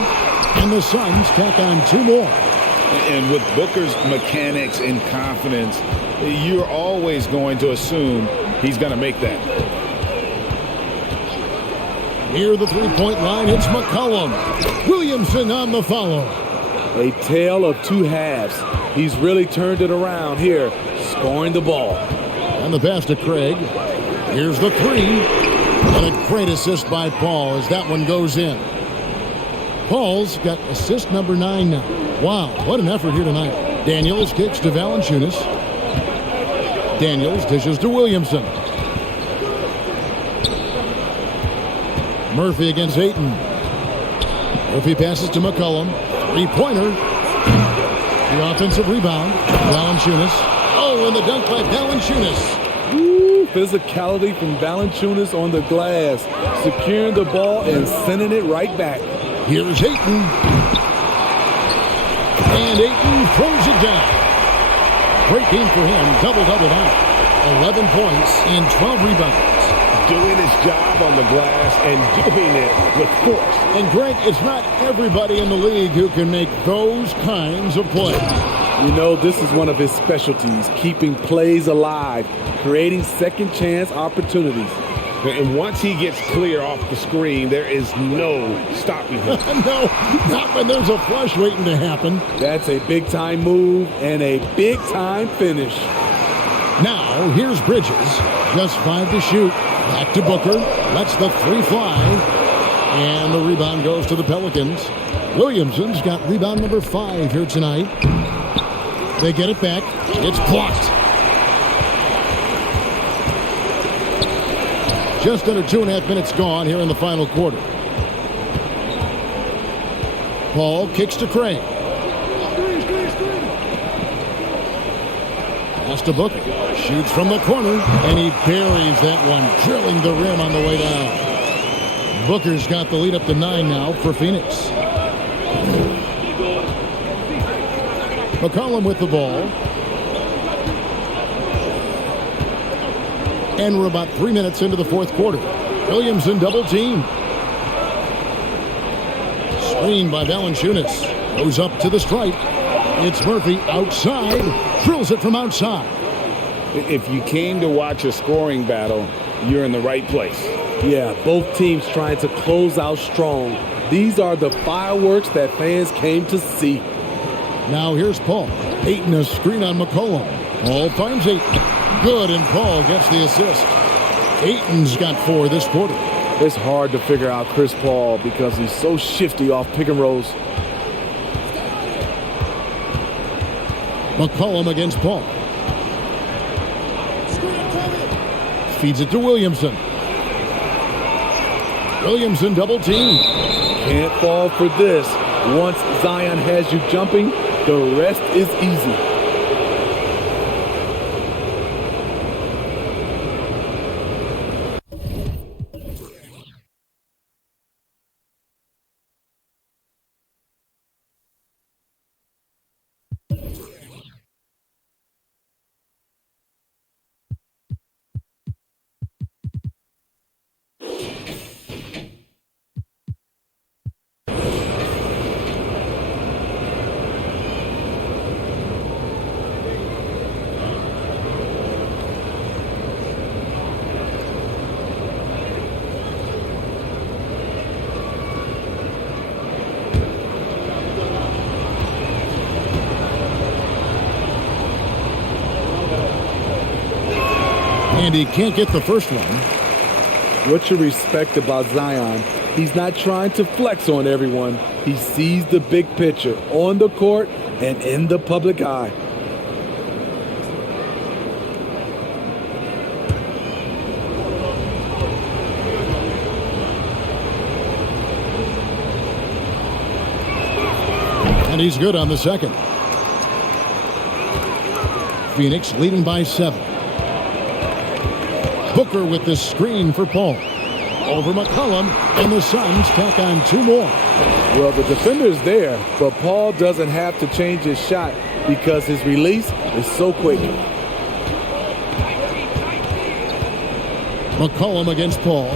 and the Suns tack on 2 more. And with Booker's mechanics and confidence, you're always going to assume he's going to make that. Near the three-point line, it's McCollum. Williamson on the follow. A tale of 2 halves. He's really turned it around here, scoring the ball. And the pass to Craig. Here's the 3. And a great assist by Paul as that one goes in. Paul's got assist number 9 now. Wow, what an effort here tonight. Daniels kicks to Valanciunas. Daniels dishes to Williamson. Murphy against Ayton. Murphy passes to McCollum. 3-pointer. The offensive rebound. Valanciunas. Oh, and the dunk by Valanciunas. Ooh, physicality from Valanciunas on the glass. Securing the ball and sending it right back. Here's Ayton. And Ayton throws it down. Great game for him. Double-double now. 11 points and 12 rebounds. Doing his job on the glass and doing it with force. And Greg, it's not everybody in the league who can make those kinds of plays. You know, this is one of his specialties, keeping plays alive, creating second chance opportunities. And once he gets clear off the screen, there is no stopping him. No, not when there's a flush waiting to happen. That's a big-time move and a big-time finish. Now, here's Bridges. Just 5 to shoot. Back to Booker. Lets the 3 fly. And the rebound goes to the Pelicans. Williamson's got rebound number 5 here tonight. They get it back. It's blocked. Just under 2.5 minutes gone here in the final quarter. Paul kicks to Craig. Pass to Booker. Shoots from the corner, and he buries that one, drilling the rim on the way down. Booker's got the lead up to 9 now for Phoenix. McCollum with the ball. And we're about 3 minutes into the fourth quarter. Williamson double team. Screen by Valanciunas. Goes up to the stripe. It's Murphy outside. Drills it from outside. If you came to watch a scoring battle, you're in the right place. Yeah, both teams trying to close out strong. These are the fireworks that fans came to see. Now here's Paul. Ayton a screen on McCollum. Paul finds Ayton. Good, and Paul gets the assist. Ayton's got 4 this quarter. It's hard to figure out Chris Paul because he's so shifty off pick and rolls. McCollum against Paul. Feeds it to Williamson. Williamson double team. Can't fall for this. Once Zion has you jumping, the rest is easy. And he can't get the first one. What you respect about Zion, he's not trying to flex on everyone. He sees the big picture on the court and in the public eye. And he's good on the second. Phoenix leading by 7. Booker with the screen for Paul. Over McCollum, and the Suns tack on 2 more. Well, the defender's there, but Paul doesn't have to change his shot because his release is so quick. McCollum against Paul.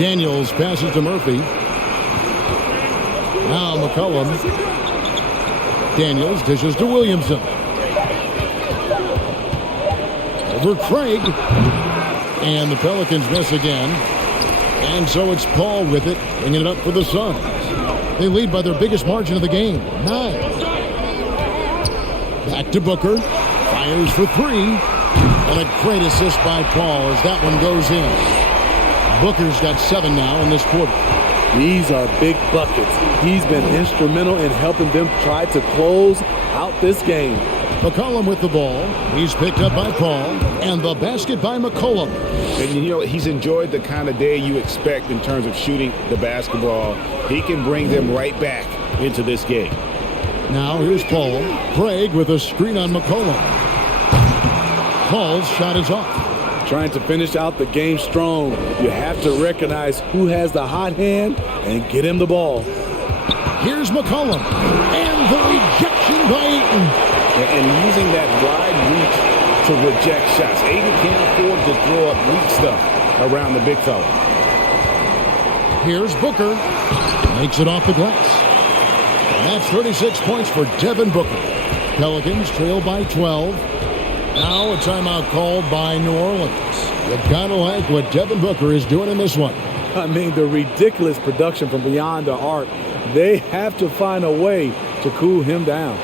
Daniels passes to Murphy. Now McCollum. Daniels dishes to Williamson. Over Craig. And the Pelicans miss again. And so it's Paul with it, bringing it up for the Suns. They lead by their biggest margin of the game, 9. Back to Booker. Fires for 3. And a great assist by Paul as that one goes in. Booker's got 7 now in this quarter. These are big buckets. He's been instrumental in helping them try to close out this game. McCollum with the ball. He's picked up by Paul. And the basket by McCollum. And, you know, he's enjoyed the kind of day you expect in terms of shooting the basketball. He can bring them right back into this game. Now here's Paul. Craig with a screen on McCollum. Paul's shot is off. Trying to finish out the game strong, you have to recognize who has the hot hand and get him the ball. Here's McCollum. And the rejection by Ayton. And using that wide reach to reject shots. Ayton can't afford to throw up weak stuff around the big fella. Here's Booker. Makes it off the glass. And that's 36 points for Devin Booker. Pelicans trail by 12. Now a timeout called by New Orleans. You've got to like what Devin Booker is doing in this one. I mean, the ridiculous production from beyond the arc. They have to find a way to cool him down.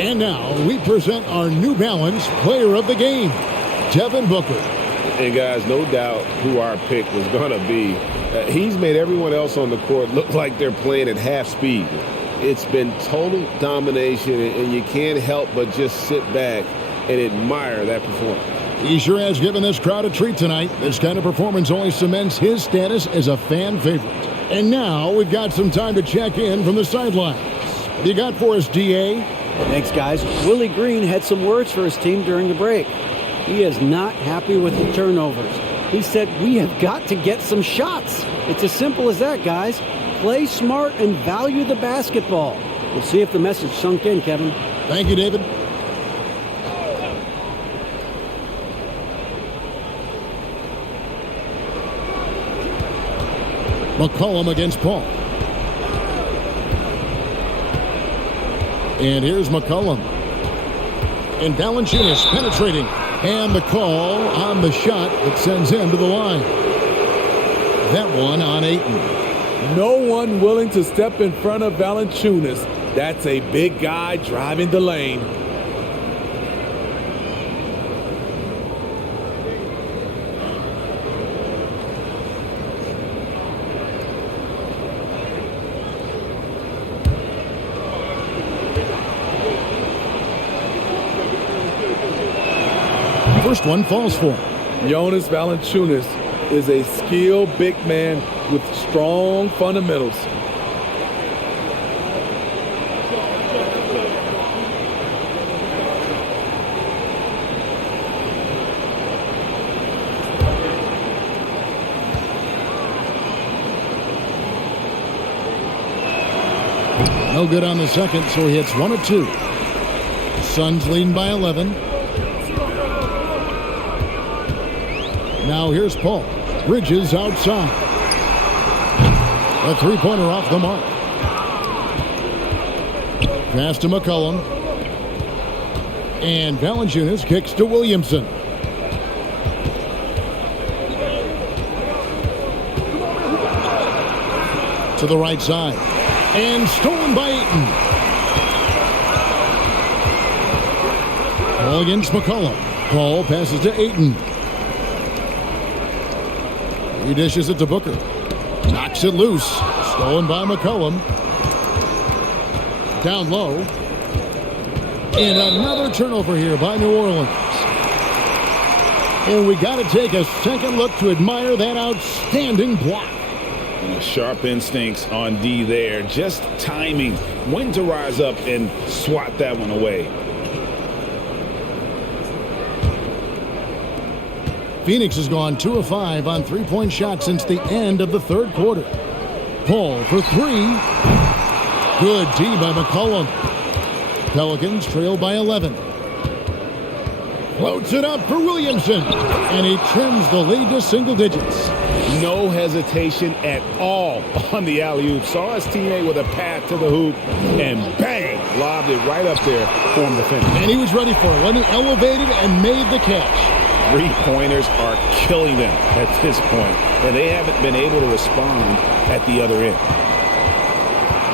And now we present our New Balance player of the game, Devin Booker. And guys, no doubt who our pick was going to be. He's made everyone else on the court look like they're playing at half speed. It's been total domination, and you can't help but just sit back and admire that performance. He sure has given this crowd a treat tonight. This kind of performance only cements his status as a fan favorite. And now we've got some time to check in from the sidelines. What you got for us, DA? Thanks, guys. Willie Green had some words for his team during the break. He is not happy with the turnovers. He said, we have got to get some shots. It's as simple as that, guys. Play smart and value the basketball. We'll see if the message sunk in, Kevin. Thank you, David. McCollum against Paul. And here's McCollum. And Valanciunas penetrating. And the call on the shot that sends him to the line. That one on Ayton. No one willing to step in front of Valanciunas. That's a big guy driving the lane. First one falls for him. Jonas Valanciunas is a skilled big man with strong fundamentals. No good on the second, so he hits 1 of 2. Suns leading by 11. Now here's Paul. Bridges outside. A three-pointer off the mark. Pass to McCollum. And Valanciunas kicks to Williamson. to the right side. And stolen by Ayton. Ball against McCollum. Paul passes to Ayton. He dishes it to Booker. Knocks it loose. Stolen by McCollum. Down low. And another turnover here by New Orleans. And we got to take a second look to admire that outstanding block. Sharp instincts on D there. Just timing when to rise up and swat that one away. Phoenix has gone 2 of 5 on three-point shots since the end of the third quarter. Paul for three. Good D by McCollum. Pelicans trail by 11. Floats it up for Williamson. And he trims the lead to single digits. No hesitation at all on the alley-oop. Saw his teammate with a path to the hoop, and bang, lobbed it right up there for him to finish. And he was ready for it when he elevated and made the catch. Three-pointers are killing them at this point, and they haven't been able to respond at the other end.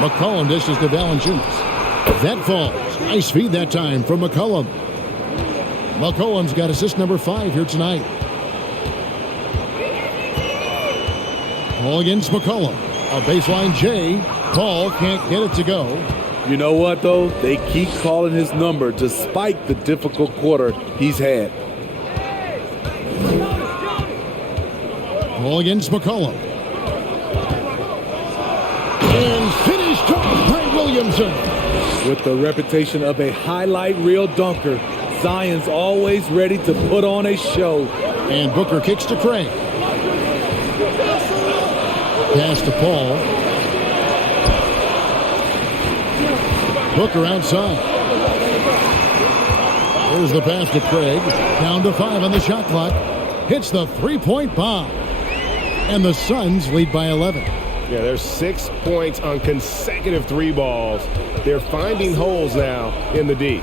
McCollum dishes to Valanciunas. That falls. Nice feed that time from McCollum. McCollum's got assist number 5 here tonight. Paul against McCollum. A baseline J. Paul can't get it to go. You know what, though? They keep calling his number despite the difficult quarter he's had. Paul against McCollum. And finished off by Williamson. With the reputation of a highlight reel dunker, Zion's always ready to put on a show. And Booker kicks to Craig. Pass to Paul. Booker outside. Here's the pass to Craig. Down to 5 on the shot clock. Hits the three-point bomb. And the Suns lead by 11. Yeah, there's 6 points on consecutive 3 balls. They're finding holes now in the D.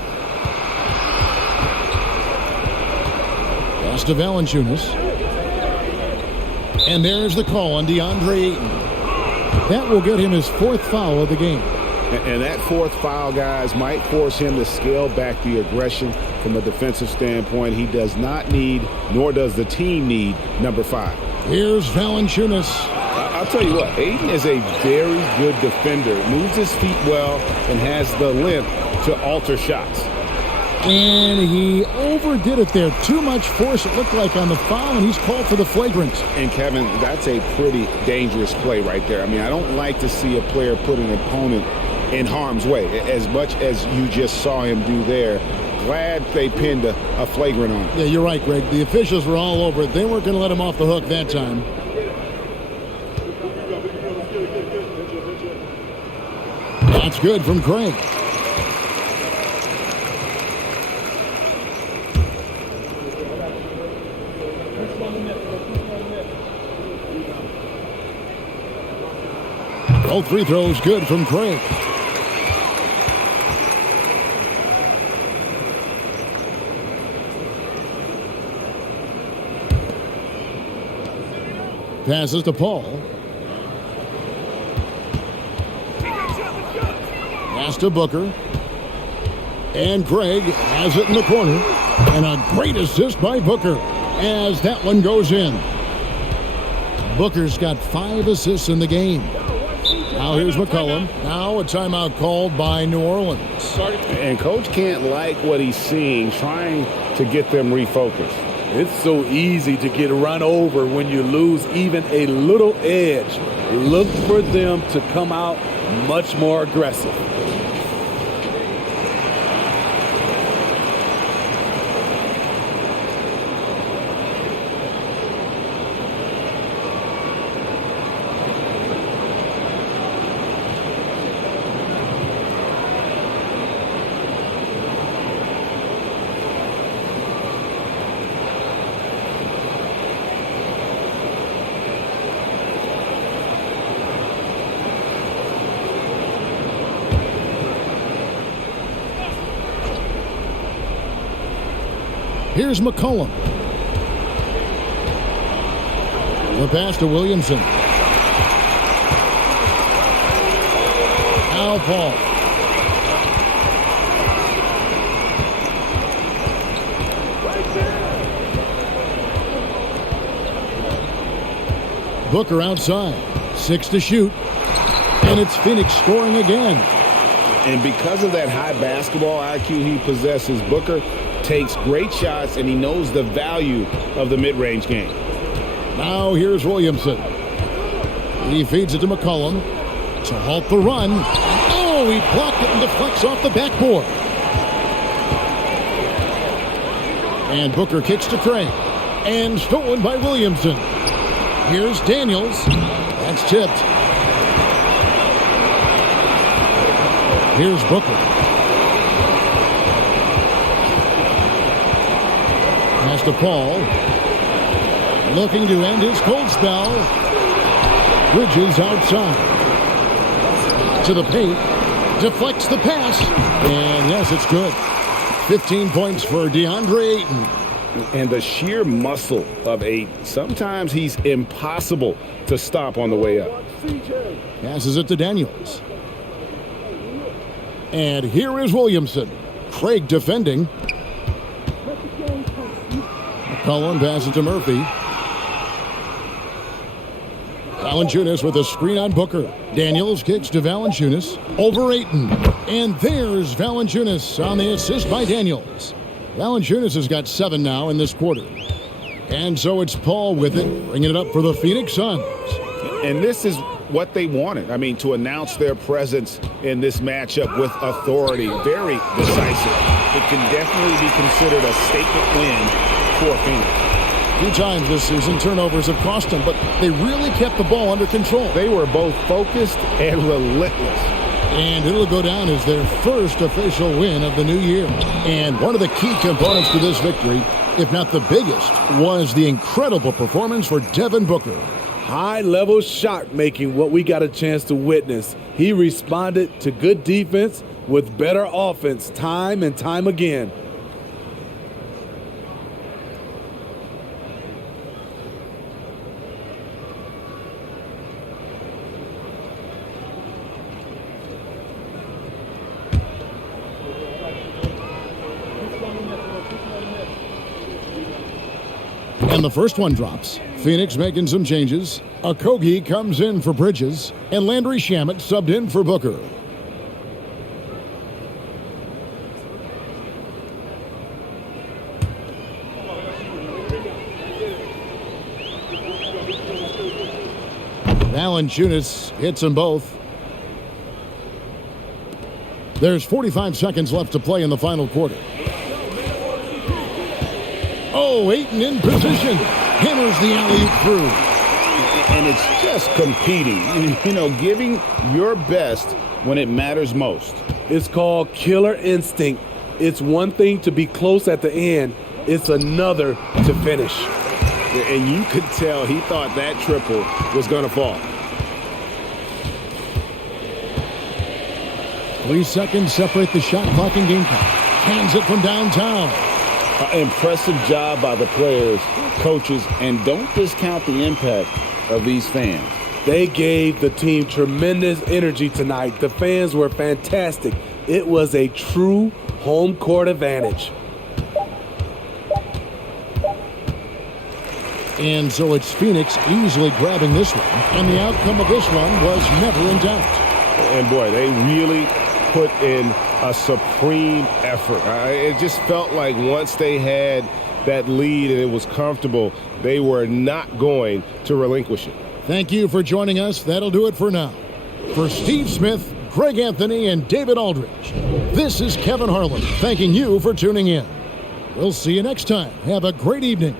Pass to Valanciunas. And there's the call on DeAndre Ayton. That will get him his 4th foul of the game. And that 4th foul, guys, might force him to scale back the aggression from a defensive standpoint. He does not need, nor does the team need, number 5. Here's Valanciunas. I'll tell you what, Ayton is a very good defender. Moves his feet well and has the length to alter shots. And he overdid it there. Too much force, it looked like, on the foul, and he's called for the flagrant. And, Kevin, that's a pretty dangerous play right there. I mean, I don't like to see a player put an opponent in harm's way, as much as you just saw him do there. Glad they pinned a flagrant on him. Yeah, you're right, Greg. The officials were all over it. They weren't going to let him off the hook that time. That's good from Craig. Both free throws good from Craig. Passes to Paul. Pass to Booker. And Craig has it in the corner. And a great assist by Booker as that one goes in. Booker's got 5 assists in the game. Now here's McCollum. Now a timeout called by New Orleans. And Coach can't like what he's seeing, trying to get them refocused. It's so easy to get run over when you lose even a little edge. Look for them to come out much more aggressive. Here's McCollum. The pass to Williamson. Paul. Booker outside. 6 to shoot. And it's Phoenix scoring again. And because of that high basketball IQ he possesses, Booker takes great shots, and he knows the value of the mid-range game. Now here's Williamson. He feeds it to McCollum to halt the run. Oh, he blocked it and deflects off the backboard. And Booker kicks to Craig. And stolen by Williamson. Here's Daniels. That's tipped. Here's Booker. Pass to Paul. Looking to end his cold spell. Bridges outside. To the paint. Deflects the pass. And yes, it's good. 15 points for DeAndre Ayton. And the sheer muscle of Ayton. Sometimes he's impossible to stop on the way up. Passes it to Daniels. And here is Williamson. Craig defending. McCollum passes to Murphy. Valanciunas with a screen on Booker. Daniels kicks to Valanciunas. Over Ayton. And there's Valanciunas on the assist by Daniels. Valanciunas has got 7 now in this quarter. And so it's Paul with it, bringing it up for the Phoenix Suns. And this is what they wanted. I mean, to announce their presence in this matchup with authority, very decisive. It can definitely be considered a statement win for Phoenix. A few times this season, turnovers have cost them, but they really kept the ball under control. They were both focused and relentless. And it'll go down as their first official win of the new year. And one of the key components to this victory, if not the biggest, was the incredible performance for Devin Booker. High-level shot making, what we got a chance to witness. He responded to good defense with better offense time and time again. And the first one drops. Phoenix making some changes. Okogie comes in for Bridges. And Landry Shamet subbed in for Booker. Valanciunas hits them both. There's 45 seconds left to play in the final quarter. Oh, Ayton in position. Hammers the alley-oop through. And it's just competing, giving your best when it matters most. It's called killer instinct. It's one thing to be close at the end. It's another to finish. And you could tell he thought that triple was going to fall. 3 seconds separate the shot clock and game clock. Hands it from downtown. Impressive job by the players, coaches, and don't discount the impact of these fans. They gave the team tremendous energy tonight. The fans were fantastic. It was a true home court advantage. And so it's Phoenix easily grabbing this one. And the outcome of this one was never in doubt. And boy, they really put in a supreme effort. It just felt like once they had that lead and it was comfortable, they were not going to relinquish it. Thank you for joining us. That'll do it for now. For Steve Smith, Greg Anthony, and David Aldridge, this is Kevin Harlan thanking you for tuning in. We'll see you next time. Have a great evening.